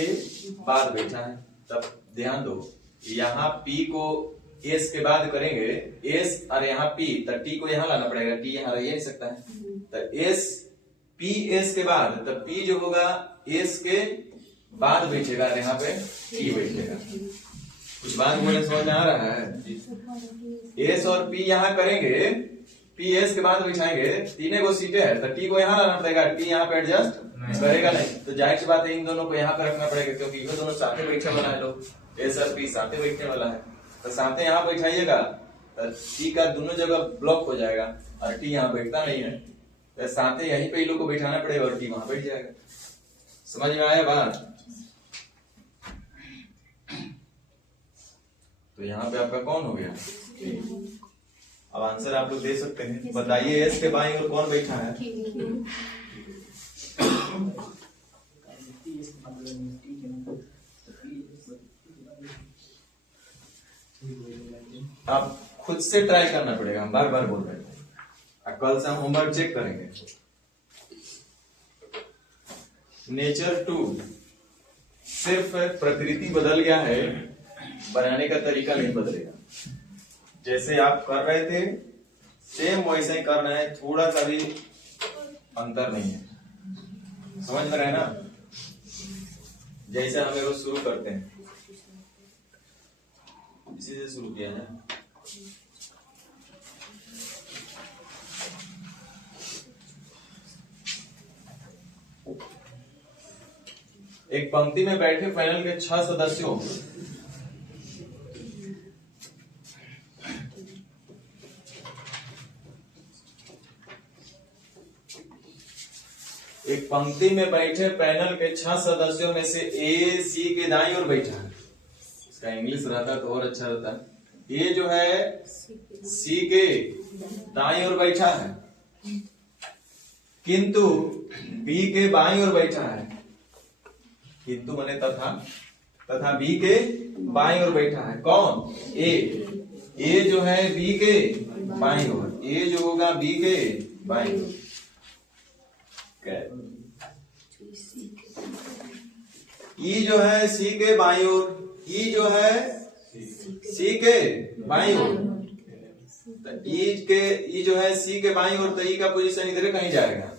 बाद बैठा है। तब ध्यान दो, यहाँ P को S के बाद करेंगे, S और यहाँ P, तो T को यहाँ लाना पड़ेगा, T यहाँ रह नहीं सकता है। तो S P S के बाद, तो P जो होगा S के बाद बैठेगा, यहाँ पे T बैठेगा। कुछ बात बोले समझ में आ रहा है? S और P यहाँ करेंगे, P S के बाद बैठाएंगे, तीन को सीटें है, तो T को यहाँ लाना पड़ेगा, T यहाँ पे एडजस्ट करेगा नहीं। तो जाहिर सी बात है इन दोनों को यहाँ पे रखना पड़ेगा, क्योंकि ये दोनों साथ में बैठने वाला है। लोग S और P साथ में बैठने वाला है, तो साथ यहाँ बैठाइएगा तो T का दोनों जगह ब्लॉक हो जाएगा और T यहाँ बैठता नहीं है, तो साथ यहीं पे इन लोग को बैठाना पड़ेगा और T वहां बैठ जाएगा। समझ में आया बात? तो यहाँ पे आपका कौन हो गया? अब आंसर आप लोग दे सकते हैं। बताइए S के बाईं ओर कौन बैठा है? आप खुद से ट्राई करना पड़ेगा, हम बार बार बोल रहे हैं। कल से हम होमवर्क चेक करेंगे। नेचर 2 सिर्फ प्रकृति बदल गया है, बनाने का तरीका नहीं बदलेगा। जैसे आप कर रहे थे सेम वैसे ही करना है, थोड़ा सा भी अंतर नहीं है। समझ में रहे ना? जैसे हमें वो शुरू करते हैं, इसी से शुरू किया है। एक पंक्ति में बैठे पैनल के 6 सदस्यों एक पंक्ति में बैठे पैनल के 6 सदस्यों में से ए सी के दाईं ओर बैठा है। इसका इंग्लिश रहता तो और अच्छा रहता। ये जो है सी के दाईं ओर बैठा है, किंतु बी के बाईं ओर बैठा है। किंतु माने तथा बी के बाईं ओर बैठा है। कौन? ए जो है बी के बाईं ओर, ए जो होगा बी के बाईं ओर। ई जो है सी के बाईं ओर, ई जो है सी के बाईं ओर, ई जो है सी के बाईं ओर, तो ई का पोजीशन इधर कहीं जाएगा।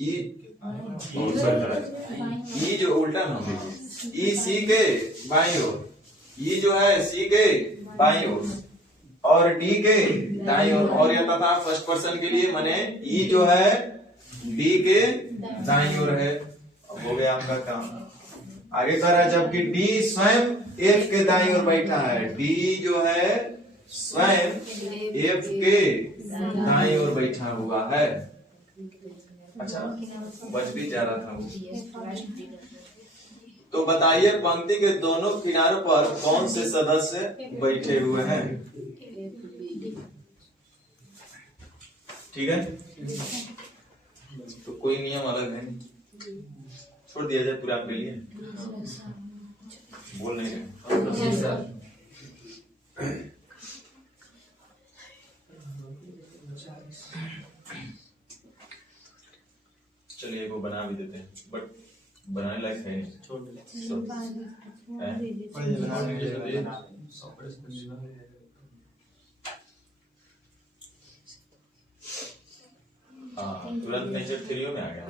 ई जो उल्टा ना हो, ई सी के बाईं ओर, ई जो है सी के बाईं ओर और डी के दाईं ओर। और यह तथा फर्स्ट पर्सन के लिए माने ई जो है डी के दाईं ओर है। अब हो गया आपका काम। आगे कर रहा है, जबकि डी स्वयं एफ के दाईं ओर बैठा है। डी जो है स्वयं एफ के दाईं ओर बैठा हुआ है। अच्छा, बच भी जा रहा था वो। तो बताइए पंक्ति के दोनों किनारों पर कौन से सदस्य बैठे हुए हैं? ठीक है, तो कोई नियम अलग है नहीं, छोड़ दिया जाए पूरा आपके लिए। बोल नहीं रहे। चलिए वो बना भी देते हैं, बट बनाने लायक है नहीं। छोड़ दे। तुरंत नेचर 3 में आ गया।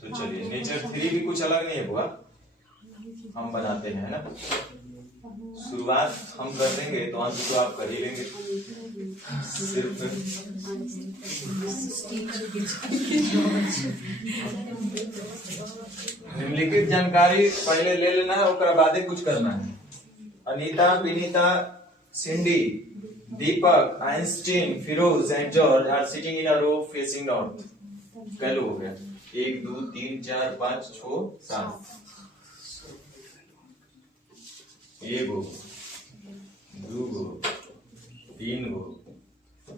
तो चलिए नेचर 3 भी कुछ अलग नहीं है बुआ, हम बनाते हैं ना। शुरुआत हम कर देंगे तो अंत तो आप कर ही लेंगे। सिर्फ निम्नलिखित जानकारी पहले ले लेना है, उसके बाद ही कुछ करना है। Anita, Vinita, Cindy, Deepak, Einstein, Feroz and George are sitting in a row facing north. कैलो हो गया 1 2 3 4 5 6 7। एगो, दूगो, 3 गो,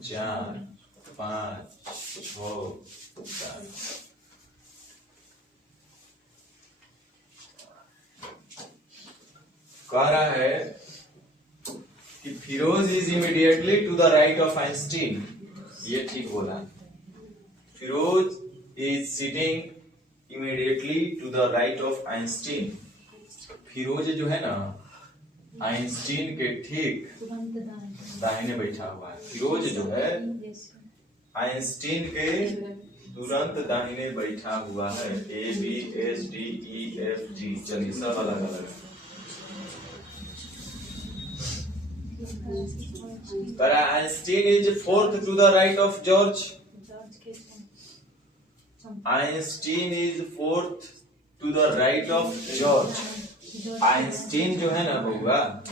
4 5 6 7। कह रहा है कि Firoz is immediately to the right of Einstein. ये ठीक बोला। Firoz is sitting immediately to the right of Einstein. Firoz जो है ना आइंस्टीन के ठीक दाहिने बैठा हुआ है। फिरोज जो है आइंस्टीन के तुरंत दाहिने बैठा हुआ है। A B S D E F G. चलिए सब अलग अलग। Einstein is 4th to the right of George. Einstein is 4th to the right of George. Einstein जो है ना होगा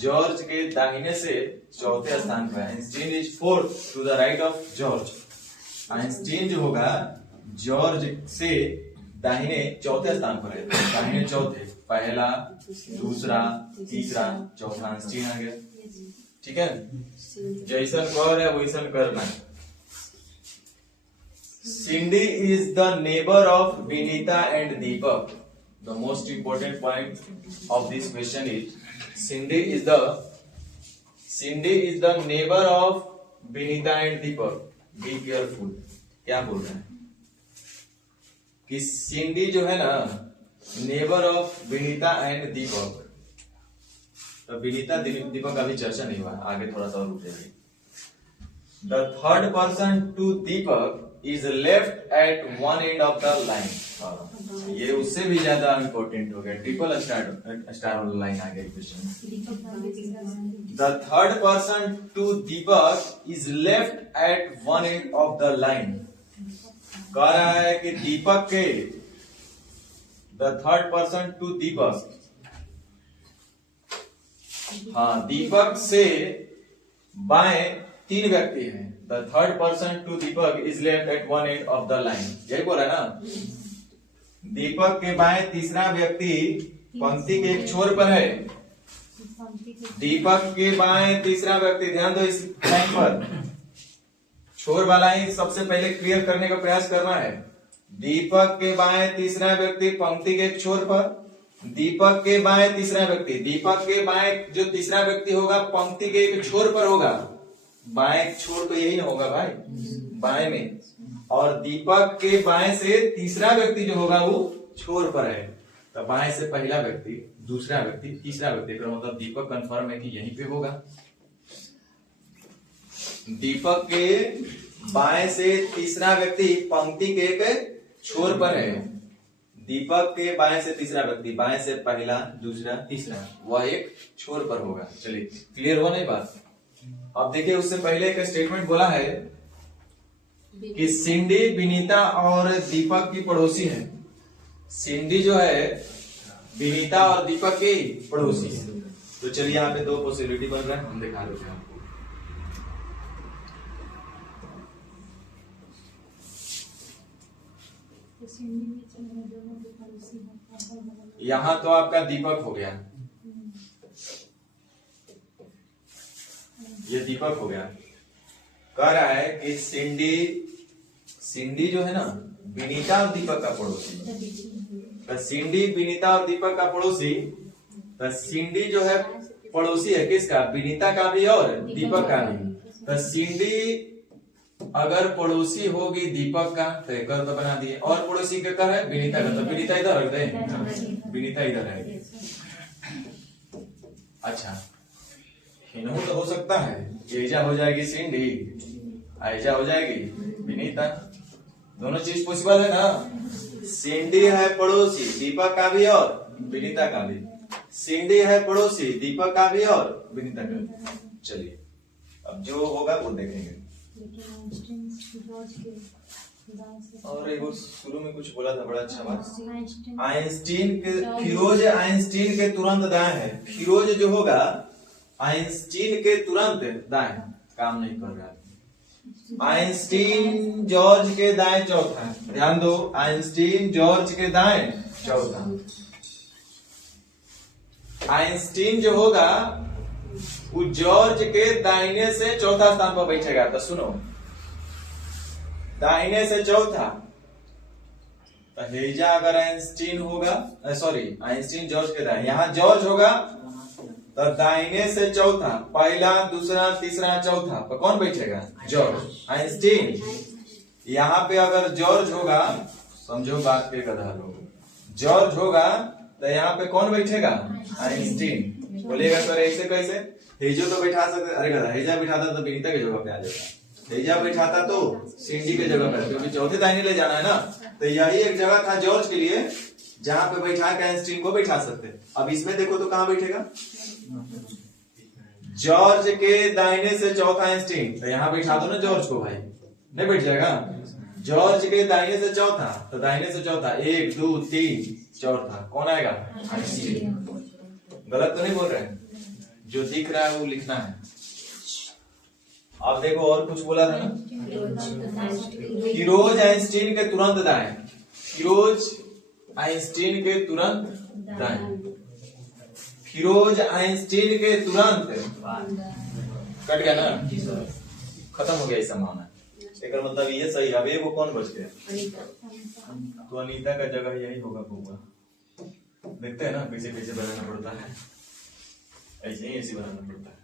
जॉर्ज के दाहिने से चौथे स्थान पर। Einstein is 4th to the right of George. Einstein जो होगा जॉर्ज से दाहिने चौथे स्थान पर है। दाहिने चौथे, पहला, दूसरा, तीसरा, चौथा आइंस्टीन आ गया। ठीक है, जैसन कर है वैसन करना है। Cindy is the neighbour of Vinita and Deepak. The most important point of this question is Cindy is the neighbor of Vinita and Deepak. Be careful. क्या बोल रहे हैं कि सिंडी जो है ना नेबर ऑफ विनीता एंड दीपक। तो विनीता दीपक का भी चर्चा नहीं हुआ, आगे थोड़ा सा और रुक जाइए। The third person to Deepak is left at one end of the line. ये उससे भी ज्यादा इंपॉर्टेंट हो गया, ट्रिपल स्टार वाला लाइन आ गया question. The third person to Deepak is left at one end of the line. कह रहा है कि दीपक के, the third person to Deepak, हाँ दीपक से बाएं 3 व्यक्ति हैं। The third person to Deepak is left at one end of the line, यही बोल रहा है ना। दीपक के बाएं तीसरा व्यक्ति पंक्ति के एक छोर पर है। दीपक के बाएं तीसरा व्यक्ति, ध्यान दो इस लाइन पर, छोर वाला ही सबसे पहले क्लियर करने का प्रयास करना है। दीपक के बाएं तीसरा व्यक्ति पंक्ति के एक छोर पर, दीपक के बाएं तीसरा व्यक्ति, दीपक के बाएं जो तीसरा व्यक्ति होगा पंक्ति के एक छोर पर होगा। बाएं छोर तो यही ना होगा भाई, बाएं में, और दीपक के बाएं से तीसरा व्यक्ति जो होगा वो छोर पर है। तो बाएं से पहला व्यक्ति, दूसरा व्यक्ति, तीसरा व्यक्ति, मतलब दीपक कंफर्म है कि यहीं पे होगा। दीपक के बाएं से तीसरा व्यक्ति पंक्ति के एक छोर पर है। दीपक के बाएं से तीसरा व्यक्ति, बाएं से पहला, दूसरा, तीसरा, वह एक छोर पर होगा। चलिए क्लियर हुआ नहीं बात। अब देखिए उससे पहले एक स्टेटमेंट बोला है कि सिंडी विनीता और दीपक की पड़ोसी है। सिंडी जो है विनीता और दीपक की पड़ोसी है। तो चलिए यहाँ पे 2 पॉसिबिलिटी बन रहा है, हम दिखा देते हैं आपको। यहाँ तो आपका दीपक हो गया, ये दीपक हो गया। कह रहा है कि सिंडी जो है ना विनीता और दीपक का पड़ोसी। तो सिंडी विनीता और दीपक का पड़ोसी, तो सिंडी जो है पड़ोसी है किसका, विनीता का भी और दीपक का भी। तो सिंडी अगर पड़ोसी होगी दीपक का तो एक तो बना दिए, और पड़ोसी का कर है विनीता का, तो विनीता इधर रख दे, विनीता इधर है। अच्छा हिनहु तो हो सकता है, ऐजा हो जाएगी सिंडी, ऐजा हो जाएगी विनीता, दोनों चीज पॉसिबल है ना। सिंडी है पड़ोसी दीपक का भी और विनीता का भी, सिंडी है पड़ोसी दीपक का भी और विनीता का भी। चलिए अब जो होगा वो देखेंगे। और एक शुरू में कुछ बोला था बड़ा अच्छा बात, आइंस्टीन के, फिरोज आइंस्टीन के तुरंत दाएं है। फिरोज जो होगा आइंस्टीन के तुरंत दाएं, काम नहीं कर रहा। आइंस्टीन जॉर्ज के दाएं चौथा, ध्यान दो, आइंस्टीन जॉर्ज के दाएं चौथा। आइंस्टीन जो होगा वो जॉर्ज के दाहिने से चौथा स्थान पर बैठेगा। तो सुनो, दाहिने से चौथा, तो हेजा अगर आइंस्टीन होगा, सॉरी आइंस्टीन जॉर्ज के दाएं, यहां जॉर्ज होगा तो दाहिने से चौथा, पहला, दूसरा, तीसरा, चौथा पर कौन बैठेगा, जॉर्ज। आइंस्टीन यहाँ पे अगर जॉर्ज होगा, समझो बात के गधा लोग, जॉर्ज होगा तो यहाँ पे कौन बैठेगा, आइंस्टीन। बोलेगा सर ऐसे कैसे, हेजो तो बैठा सकते, अरे गधा हेजा बैठाता तो विनीता की जगह पे आ जाता, हेजा बैठाता तो सिंडी की जगह पे, क्योंकि चौथे दाहिने ले जाना है ना। तो यही एक जगह था जॉर्ज के लिए जहां पे बैठा के आइंस्टीन को बैठा सकते। अब इसमें देखो तो कहां बैठेगा, जॉर्ज के दाहिने से चौथा आइंस्टीन, तो यहाँ बैठा दो ना जॉर्ज को भाई, नहीं बैठ जाएगा। जॉर्ज के दाहिने से चौथा, तो दाहिने से चौथा 1 2 3 चौथा कौन आएगा, आइंस्टीन। गलत तो नहीं बोल रहे, जो दिख रहा है वो लिखना है। अब देखो और कुछ बोला था ना, फिरोज आइंस्टीन के तुरंत दाएं, फिरोज आइंस्टीन के तुरंत दाएं, फिरोज आइंस्टीन के तुरंत, कट गया ना, खत्म हो गया इस संभावना। एक मतलब ये सही। अब एगो कौन बच गया, तो अनीता का जगह यही होगा बउआ। देखते हैं ना कैसे कैसे बनाना पड़ता है, ऐसे ही ऐसे बनाना पड़ता है।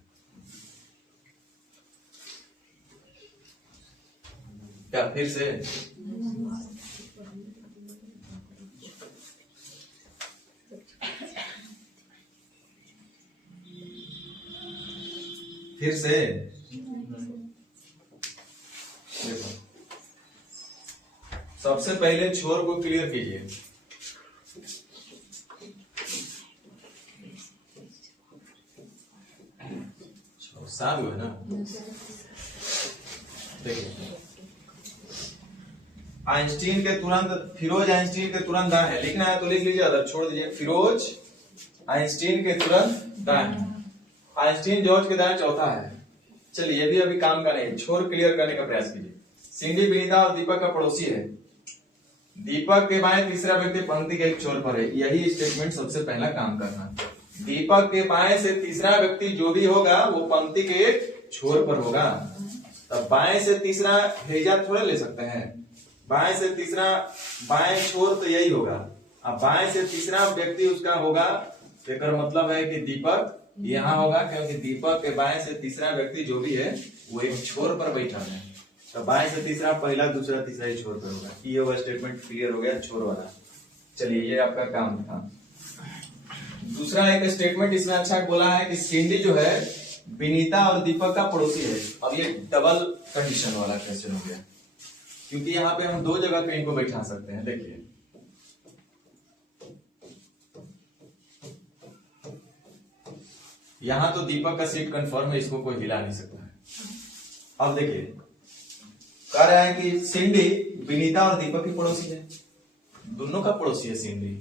क्या फिर से देखो सबसे पहले छोर को क्लियर कीजिए। साफ हुआ ना? देखिए आइंस्टीन के तुरंत, फिरोज आइंस्टीन के तुरंत दाएं है, लिखना है तो लिख लीजिए, अदर छोड़ दीजिए। फिरोज आइंस्टीन के तुरंत दाएं, आइंस्टीन जॉर्ज के दाएं चौथा है। चलिए ये भी अभी काम का नहीं, छोर क्लियर करने का प्रयास कीजिए। सिंडी विनीता और दीपक का पड़ोसी है। दीपक के बाएं तीसरा व्यक्ति पंक्ति के एक छोर पर है। यही स्टेटमेंट सबसे पहला काम करना। दीपक के बाएं से तीसरा व्यक्ति जो भी होगा वो पंक्ति के एक छोर पर होगा। तब बाएं से तीसरा भेजा थोड़ा ले सकते हैं, बाएं से तीसरा, बाएं छोर तो यही होगा। अब बाएं से तीसरा व्यक्ति उसका होगा, तो इसका मतलब है कि दीपक यहाँ होगा, क्योंकि दीपक के बाएं से तीसरा व्यक्ति जो भी है वो एक छोर पर बैठा है। तो बाएं से तीसरा पहला दूसरा तीसरा ही छोर पर होगा। ये होगा स्टेटमेंट क्लियर हो गया छोर वाला। चलिए ये आपका काम था। दूसरा एक स्टेटमेंट इसमें अच्छा बोला है कि सिंडी जो है विनीता और दीपक का पड़ोसी है। अब ये डबल कंडीशन वाला क्वेश्चन हो गया, क्योंकि यहाँ पे हम दो जगह पे इनको बैठा सकते हैं। देखिए यहां तो दीपक का सीट कंफर्म है, इसको कोई हिला नहीं सकता है। अब देखिए कह रहा है कि सिंडी विनीता और दीपक की पड़ोसी है, दोनों का पड़ोसी है सिंडी।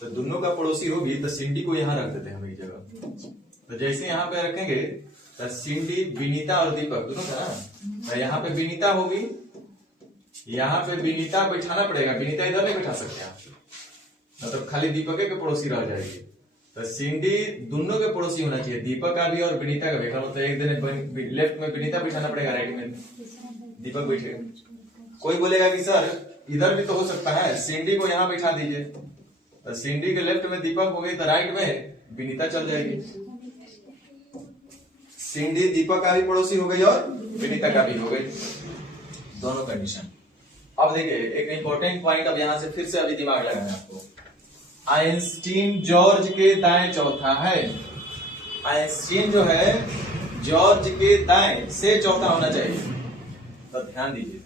तो दोनों का पड़ोसी होगी तो सिंडी को यहाँ रख देते हैं हम एक जगह। तो जैसे यहाँ पे रखेंगे तो सिंडी विनीता और दीपक दोनों था ना, तो यहाँ पे विनीता होगी, यहाँ पे विनीता बैठाना पड़ेगा। विनीता इधर नहीं बैठा सकते आप, मतलब खाली दीपक के पड़ोसी रह जाएगी। तो सिंडी दोनों के पड़ोसी होना चाहिए, दीपक का भी और विनीता का भी। तो एक दिन लेफ्ट में विनीता बैठाना पड़ेगा, राइट में दीपक बैठेगा। कोई बोलेगा कि सर इधर भी तो हो सकता है, सिंडी को यहाँ बैठा दीजिए। तो सिंडी के लेफ्ट में दीपक हो गई, तो राइट में विनीता चल जाएगी। सिंडी दीपक का भी पड़ोसी हो गई और विनीता का भी हो गई, दोनों कंडीशन। अब देखिए एक इंपॉर्टेंट पॉइंट, अब यहां से फिर से अभी दिमाग लगाना है आपको। आइंस्टीन जॉर्ज के दाएं चौथा है। आइंस्टीन जो है जॉर्ज के दाएं से चौथा होना चाहिए। तो ध्यान दीजिए,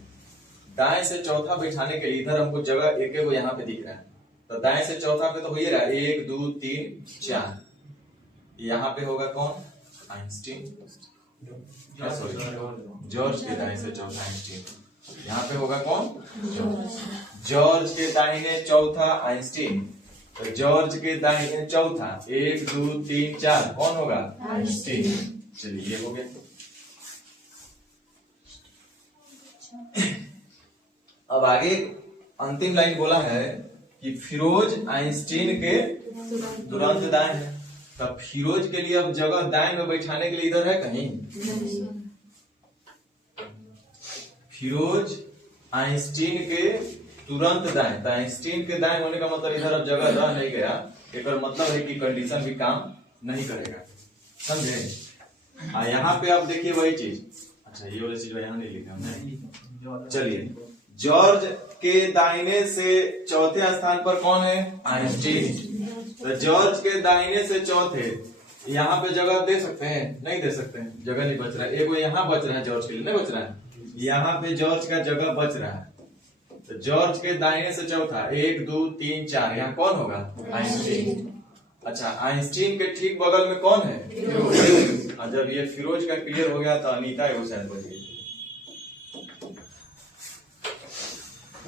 दाएं से चौथा बैठाने के लिए इधर हमको जगह एक वो यहाँ पे दिख रहा है। तो दाएं से चौथा पे तो हो ही रहा है, 1 2 3 4। यहाँ पे होगा कौन? आइंस्टीन, सॉरी जॉर्ज के दाएं से चौथा आइंस्टीन। यहाँ पे होगा कौन? जॉर्ज के दाहिने चौथा आइंस्टीन। तो जॉर्ज के दाहिने चौथा 1 2 3 4 कौन होगा? आइंस्टीन। चलिए ये हो गया। अब आगे अंतिम लाइन बोला है कि फिरोज आइंस्टीन के तुरंत दाएं है। तब फिरोज के लिए अब जगह दाएं में बैठाने के लिए इधर है कहीं? फिरोज आइंस्टीन के तुरंत दाएं। तो आइंस्टीन के दाएं होने का मतलब इधर अब जगह रह नहीं गया। एक मतलब है कि कंडीशन भी काम नहीं करेगा, समझे? यहाँ पे आप देखिए वही चीज। अच्छा ये वाली चीज यहाँ नहीं लिखा हमने। चलिए जॉर्ज के दाहिने से चौथे स्थान पर कौन है? आइंस्टीन। तो जॉर्ज के दाहिने से चौथे यहाँ पे जगह दे सकते हैं? नहीं दे सकते हैं, जगह नहीं बच रहा है। एक यहाँ बच रहा है जॉर्ज के लिए, नहीं बच रहा है। यहाँ पे जॉर्ज का जगह बच रहा है। तो जॉर्ज के दाहिने से चौथा 1 2 3 4 यहाँ कौन होगा? आइंस्टीन। अच्छा आइंस्टीन के ठीक बगल में कौन है? फिरोज। और जब ये फिरोज का क्लियर हो गया तो अनीता एगो शायद बच गई।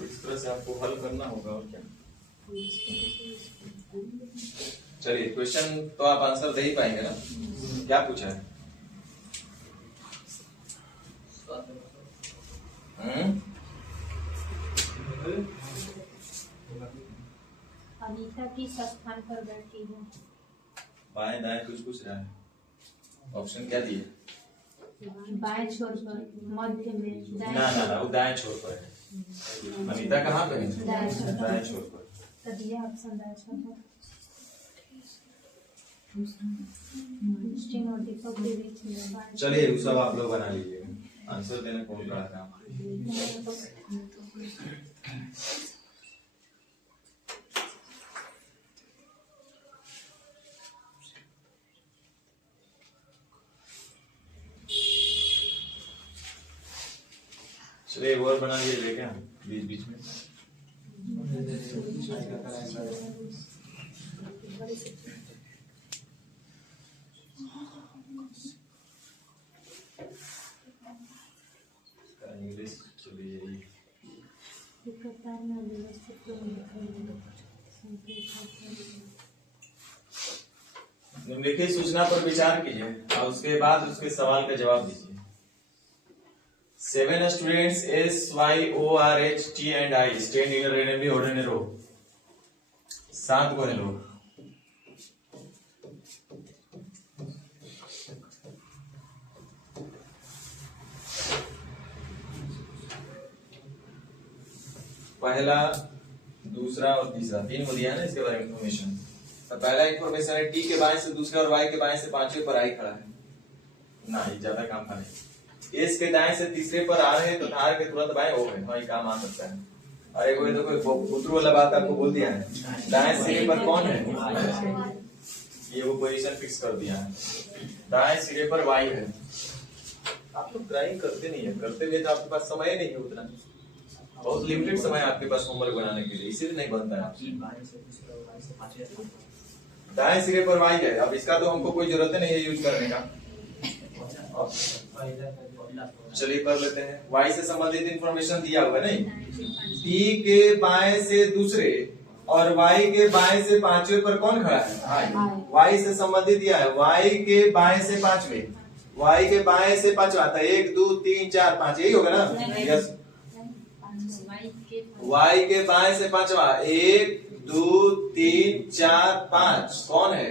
इस तरह से आपको हल करना होगा और क्या। चलिए क्वेश्चन तो आप आंसर दे ही पाएंगे ना? क्या पूछा है? अनीता किस स्थान पर बैठी है? बाएं दाएं कुछ पूछ रहा है। ऑप्शन क्या दिए? बाएं छोर पर, मध्य में, दाएं ना वो दाएं छोर पर है। अनीता कहाँ पे है? दाएं छोर पर। तो दिया ऑप्शन दाएं छोर पर। और दीपक के बीच में। चलिए वो सब आप लोग बना लीजिए, आंसर देने कौन पड़ा था? चलिए एक और बना लीजिए क्या बीच बीच में। का कलर है। इंग्लिश चलिए यही। निम्नलिखित सूचना पर विचार कीजिए और उसके बाद उसके सवाल का जवाब दीजिए। 7 students S, Y, O, R, H, T and I stand in a randomly ordered row. 7 को है लोग। पहला, दूसरा और तीसरा 3 को दिया है ना इसके बारे में इंफॉर्मेशन। तो पहला इंफॉर्मेशन है टी के बाएं से दूसरे और वाई के बाएं से पांचवें पर आई खड़ा है। ना ये ज्यादा काम का नहीं। एस के दाएं से तीसरे पर आ रहे हैं तो धार के तुरंत बाएं ओ है। हाँ ये काम आ सकता है। अरे वो देखो पुत्र वाला बात आपको बोल दिया है। दाएं सिरे पर कौन है? ये वो पोजीशन फिक्स कर दिया है। दाएं सिरे पर वाई है। आप लोग ड्राइंग करते नहीं है। करते हुए तो आपके पास समय नहीं है उतना। बहुत लिमिटेड समय आपके पास होमवर्क बनाने के लिए, इसीलिए नहीं बनता है। दाएं सिरे पर वाई है। अब इसका तो हमको कोई जरूरत नहीं है यूज करने का। चलिए कर लेते हैं। वाई से संबंधित इंफॉर्मेशन दिया हुआ नहीं। टी के बाएं से दूसरे और वाई के बाएं से पांचवें पर कौन खड़ा है? आई। वाई से संबंधित दिया है। वाई के बाएं से पांचवें, वाई के बाएं से पांचवा था 1 2 3 4 5 यही होगा ना? यस। वाई के बाएं से पांचवा 1 2 3 4 5 कौन है?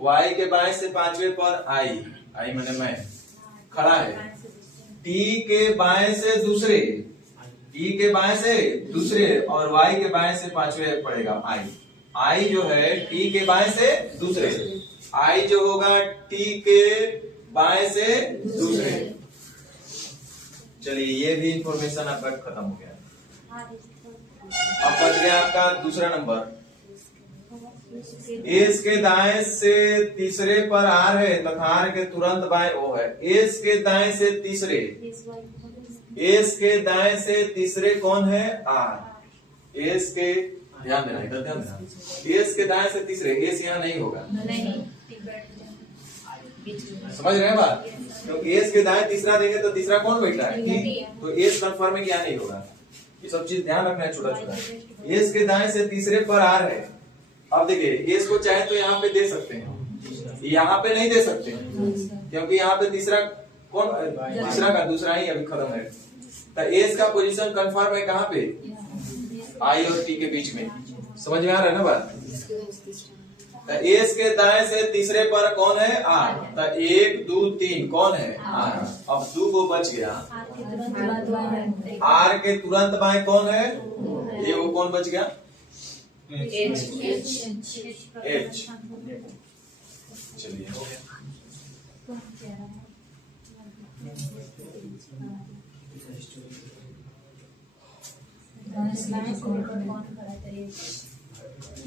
वाई के बाएं से पांचवें पर आई, आई मैंने मैं खड़ा है। टी के बाएं से दूसरे, टी के बाएं से दूसरे और वाई के बाएं से पांचवें पड़ेगा आई। आई जो है टी के बाएं से दूसरे, आई जो होगा टी के बाएं से दूसरे। चलिए ये भी इंफॉर्मेशन आपका खत्म हो गया। अब बच गया आपका दूसरा नंबर। एस के दाएं से तीसरे पर आर है तथा आर के तुरंत बाएं ओ है। एस के दाएं से तीसरे, एस के दाएं से तीसरे कौन है? आर। एस के ध्यान देना, इधर ध्यान देना। एस के दाएं से तीसरे, एस यहाँ नहीं होगा। समझ रहे हैं बात? क्योंकि एस के दाएं तीसरा देंगे तो तीसरा कौन बैठा है? टी। तो एस कंफर्मिंग यहाँ नहीं होगा। ये सब चीज ध्यान रखना है छोटा छोटा। एस के दाएं से तीसरे पर आर है। अब देखिए एस को चाहे तो यहाँ पे दे सकते हैं, यहाँ पे नहीं दे सकते क्योंकि यहाँ पे तीसरा कौन? तीसरा का दूसरा ही अभी खत्म है। तो एस का पोजीशन कंफर्म है कहाँ पे? आई और टी के बीच में। समझ में आ रहा है ना बात? तो एस के दाएं से तीसरे पर कौन है? आर। तो 1 2 3 कौन है? आर। अब 2 को बच गया। आर के तुरंत बाएं कौन है? ये वो कौन बच गया? एच। चलिए हो गया।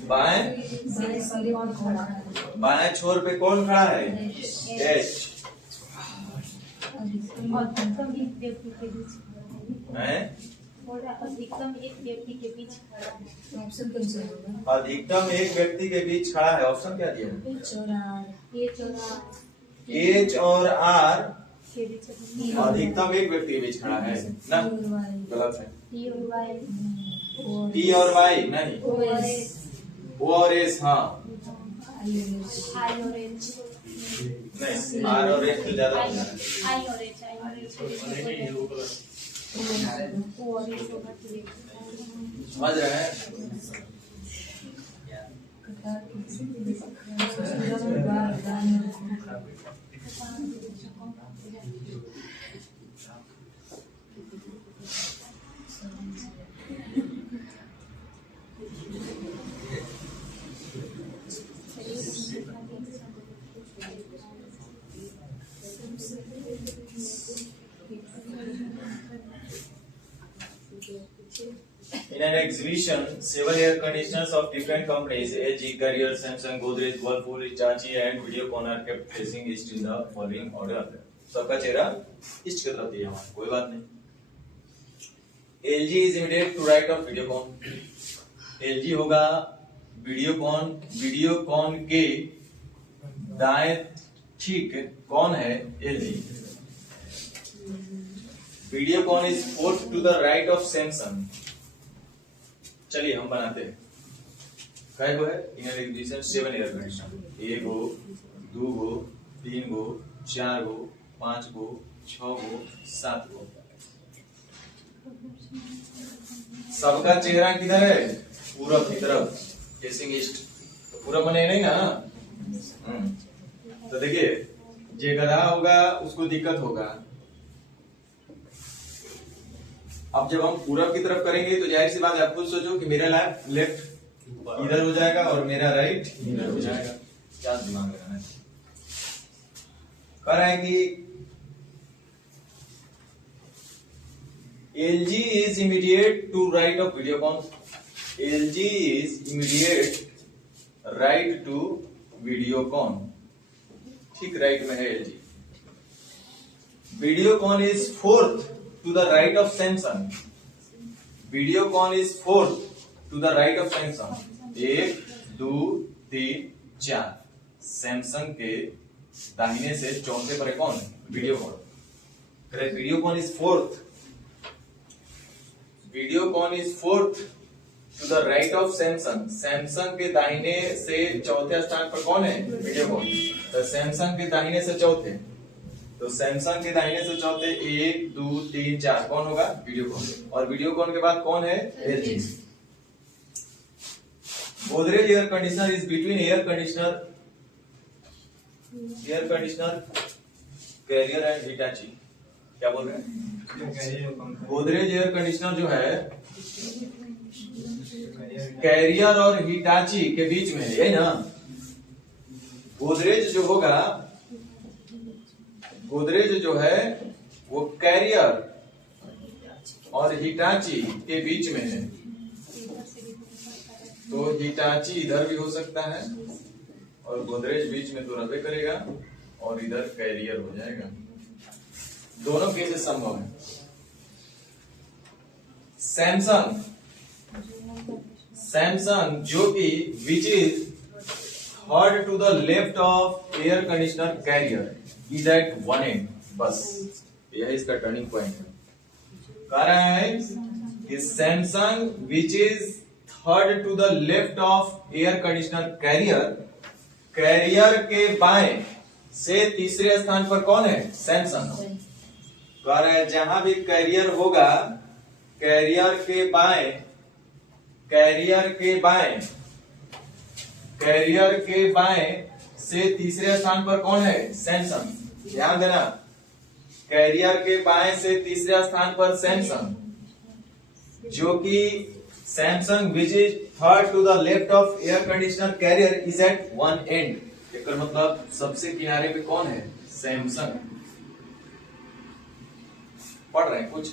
बाएं बाएं छोर पे कौन खड़ा है? एच। अधिकतम एक व्यक्ति के बीच खड़ा है। अधिकतम एक व्यक्ति के बीच खड़ा है। ऑप्शन क्या दिया है? एच और आर अधिकतम एक व्यक्ति के बीच खड़ा है ना? गलत है। टी और वाई नहीं, ओ और एस। हाँ नहीं, आर और एच ज्यादा होता है। समझ रहे हैं? In an exhibition, several air conditioners of different companies, LG, Carrier, Samsung, Godrej, Whirlpool, Hitachi, and Videocon are kept facing east in the following order. सबका चेहरा ईस्ट की तरफ दिया हुआ है, कोई बात नहीं। LG is immediate to right of Videocon. LG होगा वीडियोकॉन के दाएं ठीक कौन है LG. Videocon is fourth to the right of Samsung. चलिए हम बनाते हैं। काय गो है इनर एग्जीशन 7 एयर कंडीशनर, 1 गो 2 गो 3 गो 4 गो 5 गो 6 गो 7 गो। सबका चेहरा किधर है? पूरब की तरफ, फेसिंग ईस्ट। तो पूरब बने नहीं ना। तो देखिए जे गधा होगा उसको दिक्कत होगा। अब जब हम पूरब की तरफ करेंगे तो जाहिर सी बात है, आप खुद सोचो कि मेरा लेफ्ट इधर हो जाएगा और मेरा राइट इधर हो जाएगा। क्या दिमाग लगाना है। कह रहा है कि LG is immediate to right of Videocon. LG is immediate right to Videocon. ठीक राइट में है LG। Videocon is fourth to the right of Samsung. Videocon is fourth to the right of Samsung. 1 2 3 4 Samsung के दाहिने से चौथे पर कौन? Videocon. Correct. Videocon is fourth. Videocon is fourth to the right of Samsung. Samsung के दाहिने से चौथे स्थान पर कौन है? वीडियोकॉन। तो सैमसंग के दाहिने से चौथे, तो सैमसंग के दाहिने से चौथे 1 2 3 4 कौन होगा? वीडियोकॉन। और वीडियोकॉन के बाद कौन है? LG. Godrej air conditioner is between air conditioner Carrier and Hitachi. क्या बोल रहे हैं? गोदरेज एयर कंडीशनर जो है कैरियर और हिटाची के बीच में है ना। गोदरेज जो होगा, गोदरेज जो है वो कैरियर और हिटाची के बीच में है। तो हिटाची इधर भी हो सकता है और गोदरेज बीच में तो रहबे करेगा और इधर कैरियर हो जाएगा। दोनों केसेस संभव है। सैमसंग जो कि which is third to the left of air conditioner Carrier is at one end. बस यह इसका टर्निंग पॉइंट है। कह रहा है कि Samsung which is third to the left of air conditioner Carrier, Carrier के बाएं से तीसरे स्थान पर कौन है? सैमसंग। कह रहा है जहां भी कैरियर होगा, कैरियर के बाएं, कैरियर के बाएं, कैरियर के बाएं से तीसरे स्थान पर कौन है? सैमसंग। ध्यान देना, कैरियर के बाएं से तीसरे स्थान पर सैमसंग, जो कि Samsung which is third to the left of air conditioner Carrier is at one end. इसका मतलब सबसे किनारे पे कौन है? सैमसंग। पढ़ रहे हैं कुछ?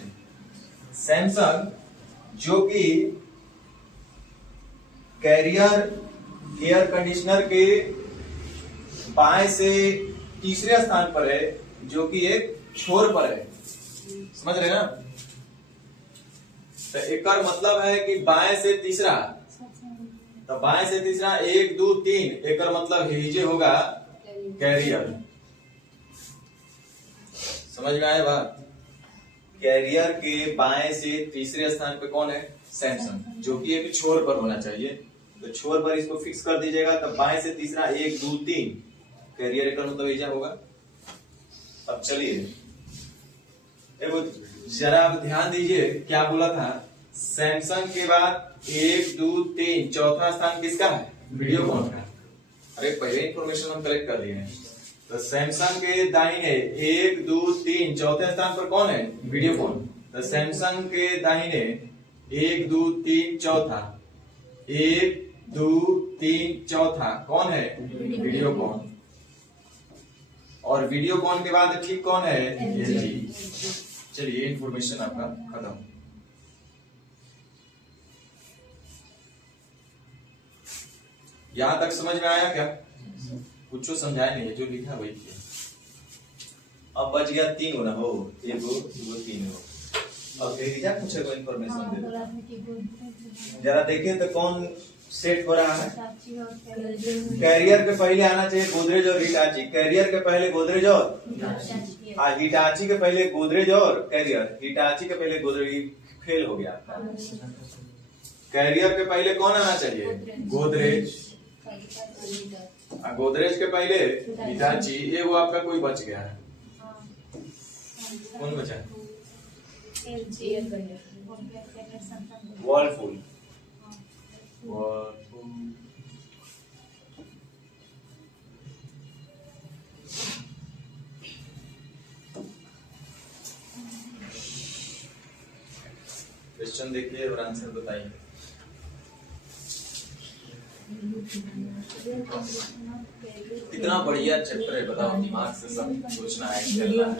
सैमसंग जो कि कैरियर एयर कंडीशनर के बाएं से तीसरे स्थान पर है, जो कि एक छोर पर है। समझ रहे ना? तो एक मतलब है कि बाएं से तीसरा, तो बाएं से तीसरा 1 2 3 एक मतलब हिजे होगा कैरियर। समझ में आया बात? कैरियर के बाएं से तीसरे स्थान पे कौन है? सैमसंग, जो कि एक छोर पर होना चाहिए। तो छोर पर इसको फिक्स कर दीजिएगा। तो बाएं से तीसरा 1 2 3 कैरियर एक मतलब हिजा होगा। अब चलिए जरा आप ध्यान दीजिए क्या बोला था। सैमसंग के बाद 1 2 3 चौथा स्थान किसका है? वीडियोकॉन का। अरे पहले इंफॉर्मेशन हम कलेक्ट कर लिए हैं। तो सैमसंग के दाहिने 1 2 3 चौथे स्थान पर कौन है? वीडियोकॉन। तो सैमसंग के दाहिने 1 2 3 चौथा, 1 2 3 चौथा कौन है? वीडियोकॉन। और वीडियोकॉन के बाद ठीक कौन है? एलजी। चलिए इंफॉर्मेशन आपका खत्म। यहां तक समझ में आया क्या? कुछ तो समझाया नहीं है, जो लिखा वही किया। अब बच गया 3 होना हो, 1 2 3 हो। अब भेजा पूछे को इन्फॉर्मेशन हाँ, दे बोला देता। था कि गोदरेज जरा देखिए तो कौन सेट हो रहा है। हिटाची और कैरियर कैरियर के पहले आना चाहिए गोदरेज और हिटाची। कैरियर के पहले गोदरेज और हिटाची के पहले गोदरेज और कैरियर। हिटाची के पहले गोदरेज फेल हो गया। कैरियर के पहले कौन आना चाहिए? गोदरेज। गोदरेज के पहले हिटाची। ये वो आपका कोई बच गया है। कौन बचा? वर्लपूल। क्वेश्चन देखिए और आंसर बताइए। कितना बढ़िया चैप्टर है बताओ। दिमाग से सब सोचना है, करना है।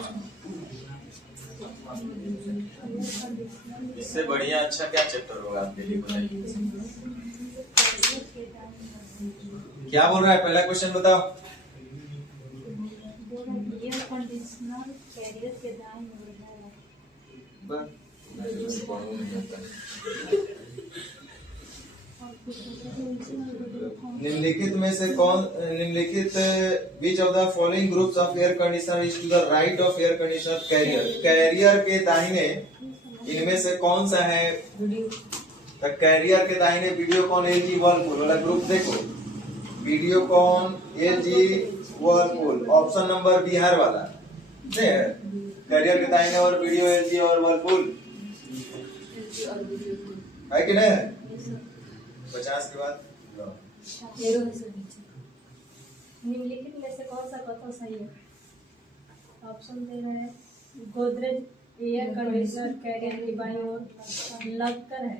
इससे बढ़िया अच्छा क्या चैप्टर होगा आपके लिए बताइए। क्या बोल रहा है पहला क्वेश्चन बताओ। एयर कंडीशनर कैरियर के दाईं ओर है। निम्नलिखित में से कौन निम्नलिखित which of the following groups of air conditioner is to the right of air conditioner Carrier. Carrier के दाहिने इनमें से कौन सा है? तो कैरियर के दाहिने वीडियोकॉन एलजी वर्लपूल वाला ग्रुप देखो। Videocon LG Whirlpool option number Bihar वाला कैरियर के दाहिने और वीडियो एलजी और वर्लपूल है कि नहीं? 50 के बाद निम्नलिखित में से कौन सा कथन सही है? ऑप्शन दे रहे हैं गोदरेज एयर कंडीशनर कैरियर की बाईं ओर लगकर है।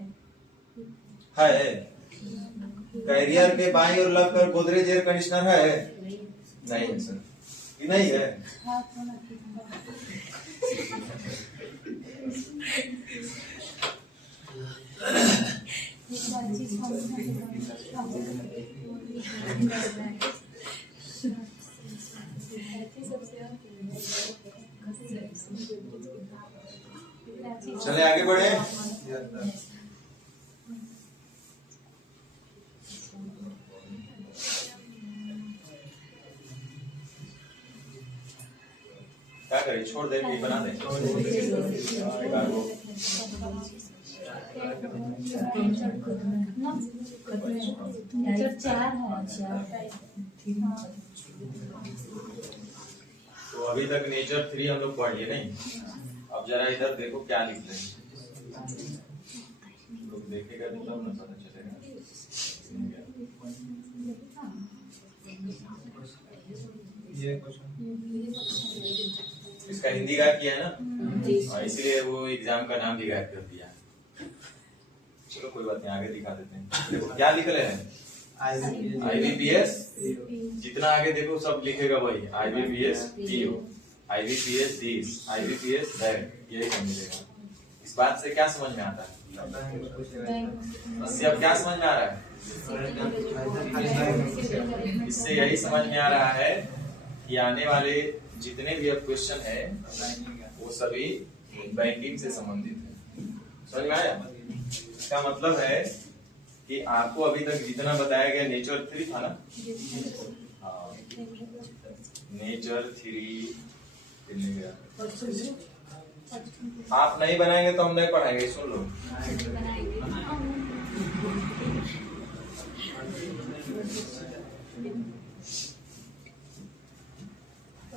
कैरियर के बाईं ओर लगकर गोदरेज एयर कंडीशनर है? नहीं है सर, ये नहीं है। हाथ होना ठीक चले आगे बढ़े। क्या करें, छोड़ दे कि बना दे? नेचर 4 है। तो अभी तक नेचर 3 हम लोग पढ़ लिए नहीं। अब जरा इधर देखो क्या लिख रहे हैं। लोग देखेगा तो तब ना पता चलेगा। ये क्वेश्चन इसका हिंदी गायब किया है ना, इसलिए वो एग्जाम का नाम भी गायब कर दिया। चलो कोई बात नहीं, आगे दिखा देते हैं। देखो क्या लिख रहे हैं, IBPS। जितना आगे देखो सब लिखेगा वही, IBPS PO, IBPS this, IBPS that, यही सब मिलेगा। इस बात से क्या समझ में आता है? इससे अब क्या समझ में आ रहा है? इससे यही समझ में आ रहा है कि आने वाले जितने भी अब क्वेश्चन है वो सभी बैंकिंग से संबंधित है। समझ में आया? इसका मतलब है कि आपको अभी तक जितना बताया गया नेचर 3 था ना, हाँ नेचर 3 कितने गया? आप नहीं बनाएंगे तो हम नहीं पढ़ाएंगे, सुन लो।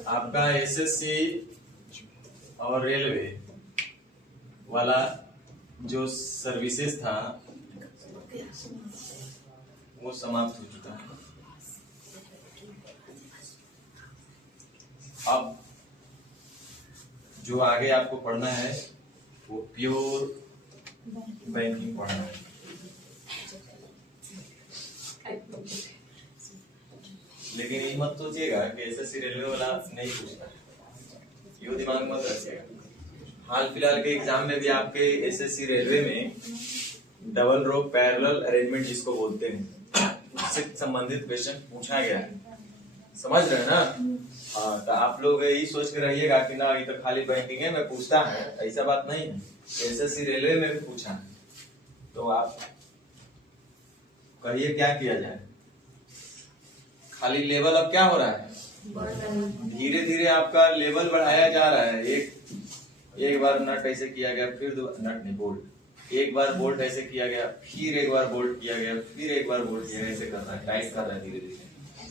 आपका SSC और रेलवे वाला जो सर्विसेज था वो समाप्त हो चुका है। अब जो आगे आपको पढ़ना है वो प्योर बैंकिंग पढ़ना है। लेकिन ये मत सोचिएगा कि एसएससी रेलवे वाला नहीं पूछता, ये दिमाग मत रखिएगा। हाल फिलहाल के एग्जाम में भी आपके एसएससी रेलवे में डबल रो पैरेलल अरेंजमेंट जिसको बोलते हैं, उससे संबंधित क्वेश्चन पूछा गया है। समझ रहे हैं ना? हाँ, तो आप लोग यही सोच के रहिएगा कि ना ये तो खाली बैंकिंग है में पूछता है, ऐसा बात नहीं है। एसएससी रेलवे में भी पूछा है। तो आप कहिए क्या किया जाए? खाली लेवल अब क्या हो रहा है? धीरे धीरे आपका लेवल बढ़ाया जा रहा है। एक बार नट ऐसे किया गया, फिर नट नहीं बोल्ट, एक बार बोल्ट ऐसे किया गया, फिर एक बार बोल्ट किया गया, फिर एक बार बोल्ट किया गया, ऐसे कर रहा है, टाइट कर रहा है धीरे धीरे।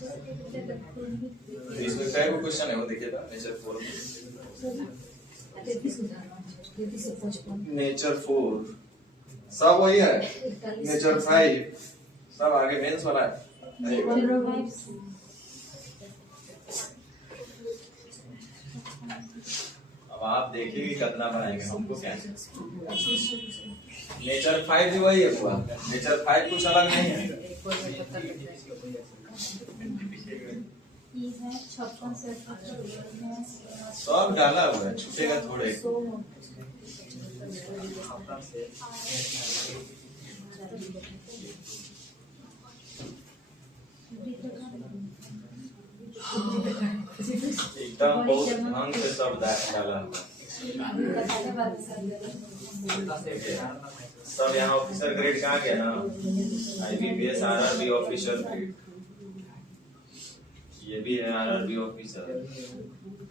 तो इसमें कई को क्वेश्चन है वो देखिएगा। नेचर 4 नेचर 4 सब वही है। नेचर 5 सब आगे मेंस वाला है। अब आप देखिए कि कितना बनाएंगे, हमको क्या। नेचर 5 भी वही है पूरा। नेचर 5 कुछ अलग नहीं है। सब डाला हुआ है, छूटेगा थोड़े। एकदम बहुत ढंग से सब डाला हुआ। सब यहाँ ऑफिसर ग्रेड कहाँ गया ना? IBPS RRB ऑफिसर ग्रेड, ये भी है RRB ऑफिसर,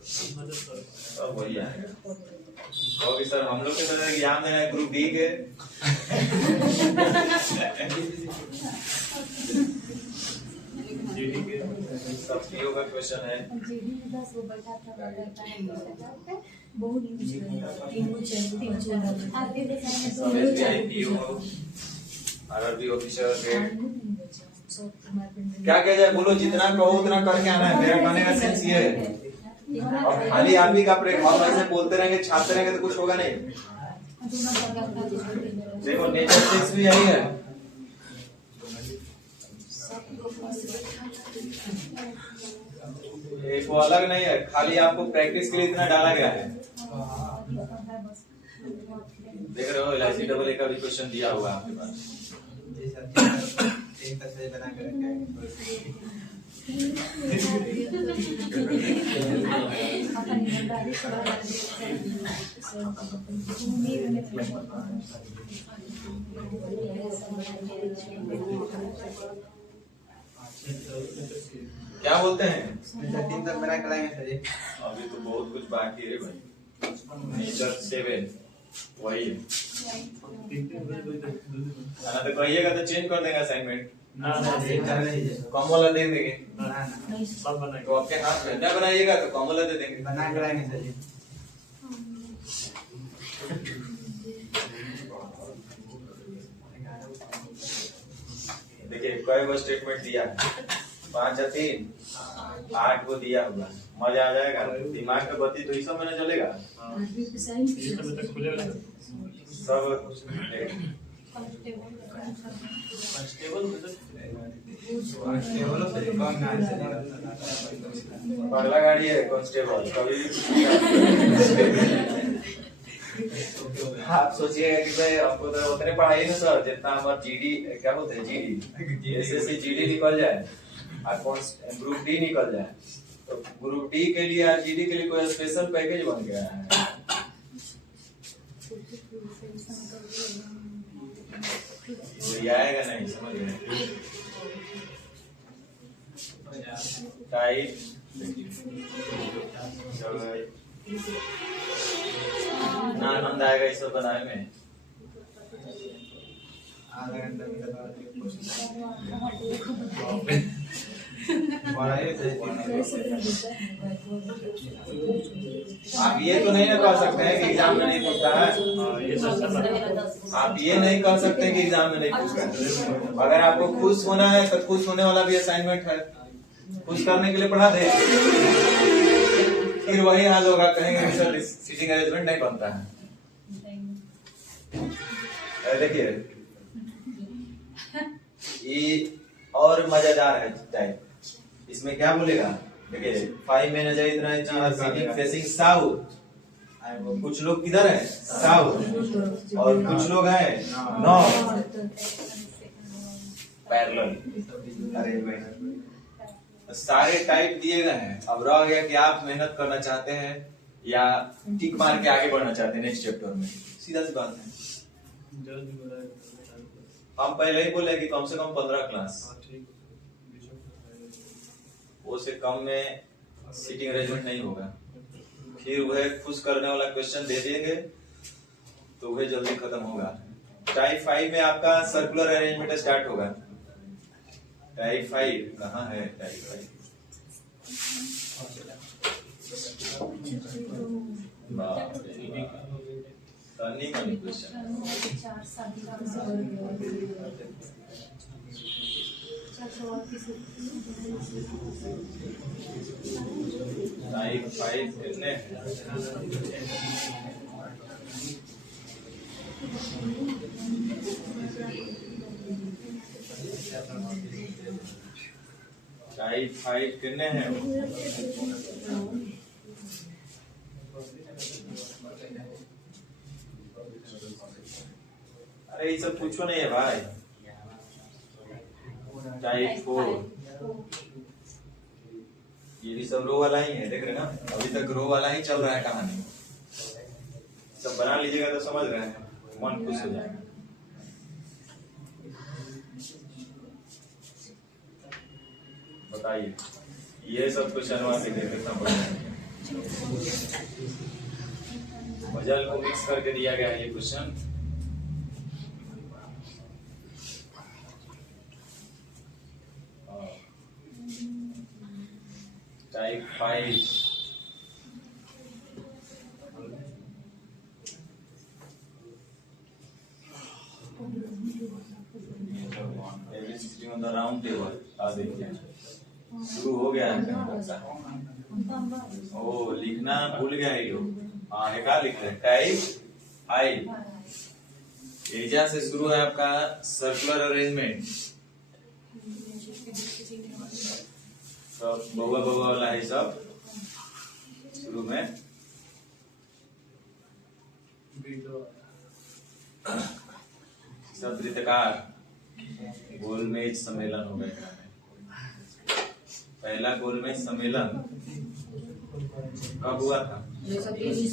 सब वही आएगा। ओके सर, हम लोग के तरह एग्जाम देना है ग्रुप डी के। सब पीओ का क्वेश्चन है। सब SBI PO RRB officer grade. क्या किया जाए बोलो? जितना कहो उतना करके आना है। मेरा कहने का सेंस ये है। और खाली आप ही का प्लेटफॉर्म ऐसे बोलते रहेंगे, छापते रहेंगे तो कुछ होगा नहीं। देखो नेचर 6 भी यही है। एक वो अलग नहीं है, खाली आपको प्रैक्टिस के लिए इतना डाला गया है। देख रहे हो LIC AA का भी क्वेश्चन दिया हुआ है आपके पास। बना कर क्या बोलते हैं? 3 तक बना कर लाएंगे सर जी। अभी तो बहुत कुछ बाकी है भाई। नेचर 7 वही है। तो कहिएगा तो चेंज कर देंगे असाइनमेंट। कम वाला दे देंगे। सब बनाएंगे। तो आपके हाथ में न बनाइएगा तो कम वाला दे देंगे। बना कर लाएंगे सर जी। देखिए कई गो स्टेटमेंट दिया है, 5 या 3 8 को दिया हुआ। मजा आ जाएगा। दिमाग का बत्ती तो इस महीने चलेगा। सब पगला गाड़ी है कांस्टेबल कभी। आप सोचिएगा कि भाई आपको तो उतने पढ़ाई ना सर जितना हमारा GD क्या बोलते हैं GD SSC GD निकल जाए और ग्रुप D निकल जाए। तो ग्रुप D के लिए और GD के लिए कोई स्पेशल पैकेज बन गया है। ये आएगा नहीं, समझ रहे? टाइप ना आनंद आएगा इस सब बनाने में। आधा घंटा आप ये तो नहीं ना कह सकते हैं कि एग्जाम में नहीं पूछता है। आप ये नहीं कह सकते कि एग्जाम में नहीं पूछता है। अगर आपको खुश होना है तो खुश होने वाला भी असाइनमेंट है, खुश करने के लिए पढ़ा दे। फिर वही हाल होगा, कहेंगे सर सीटिंग अरेंजमेंट नहीं बनता है। देखिए ये और मजेदार है टाइप। इसमें क्या बोलेगा? देखिए 5 में न जाए इतना सीटिंग फेसिंग साउथ। कुछ लोग किधर है? साउथ। और कुछ लोग हैं नॉर्थ। Parallel arrangement. सारे टाइप दिए गए हैं। अब रह गया कि आप मेहनत करना चाहते हैं या टिक मार के आगे बढ़ना चाहते हैं नेक्स्ट चैप्टर में। सीधा सी बात है। हम पहले ही बोले कि कम से कम 15 क्लास, वो से कम में सीटिंग अरेंजमेंट नहीं होगा। फिर वह खुश करने वाला क्वेश्चन दे देंगे तो वह जल्दी खत्म होगा। टाइप 5 में आपका सर्कुलर अरेंजमेंट स्टार्ट होगा। टाइप 5 कहाँ है? टाइप 5 टर्निंग वाली क्वेश्चन। टाइप 5 कितने? टाइप 5 कितने हैं? अरे ये सब पूछो नहीं है भाई। टाइप 4 ये भी सब रो वाला ही है, देख रहे ना, अभी तक रो वाला ही चल रहा है कहानी। सब बना लीजिएगा तो समझ रहे हैं, मन खुश हो जाएगा। बताइए ये सब कुछ अनुवाद कितना पड़ता है। मजल को मिक्स करके दिया गया है ये question. Type 5 on the round table. आ देखिए शुरू हो गया है कहीं लगता है। ओ लिखना भूल गया है। हाँ है, क्या लिख रहे हैं? टाइप 5 एजा से शुरू है आपका सर्कुलर अरेंजमेंट। सब बहुआ बहुआ वाला है, सब शुरू में सब वृत्तकार गोलमेज सम्मेलन हो गया। पहला गोलमेज सम्मेलन कब हुआ था? 130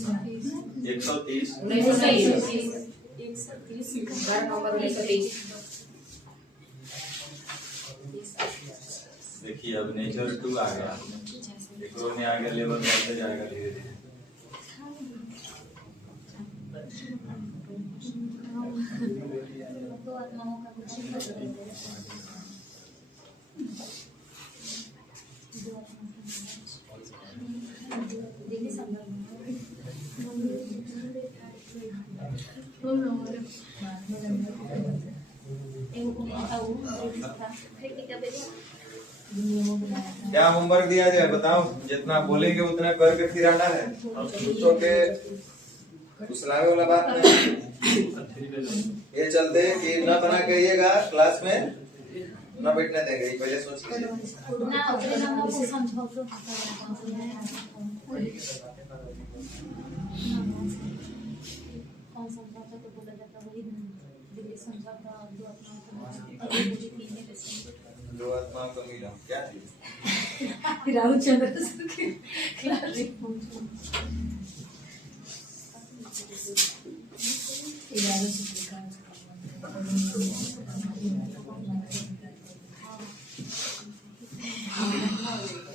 देखिए अब नेचर 2 आ गया। एक में आ गया, लेवल बढ़ते जाएगा धीरे धीरे। क्या होमवर्क दिया जाए बताओ? जितना बोलेंगे उतना करके फिर आना है। दूसरों के फुसलावे वाला बात नहीं। ये चलते कि न बना के आइएगा क्लास में, न बैठने देंगे, पहले सोच दो आत्माओं का मिलन क्या चीज? रामचंद्र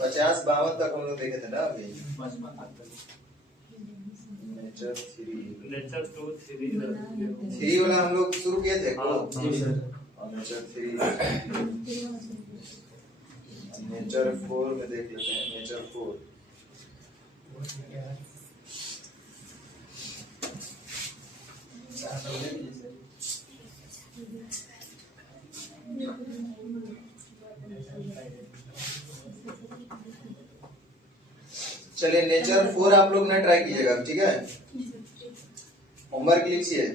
पचास 52 तक हम लोग देखे थे ना अभी। नेचर 3 वाला हम लोग शुरू किए थे। नेचर 3 नेचर 4 में देख लेते हैं। नेचर 4 चलिए नेचर 4 आप लोग ना ट्राई कीजिएगा, ठीक है? होमवर्क लिखिए।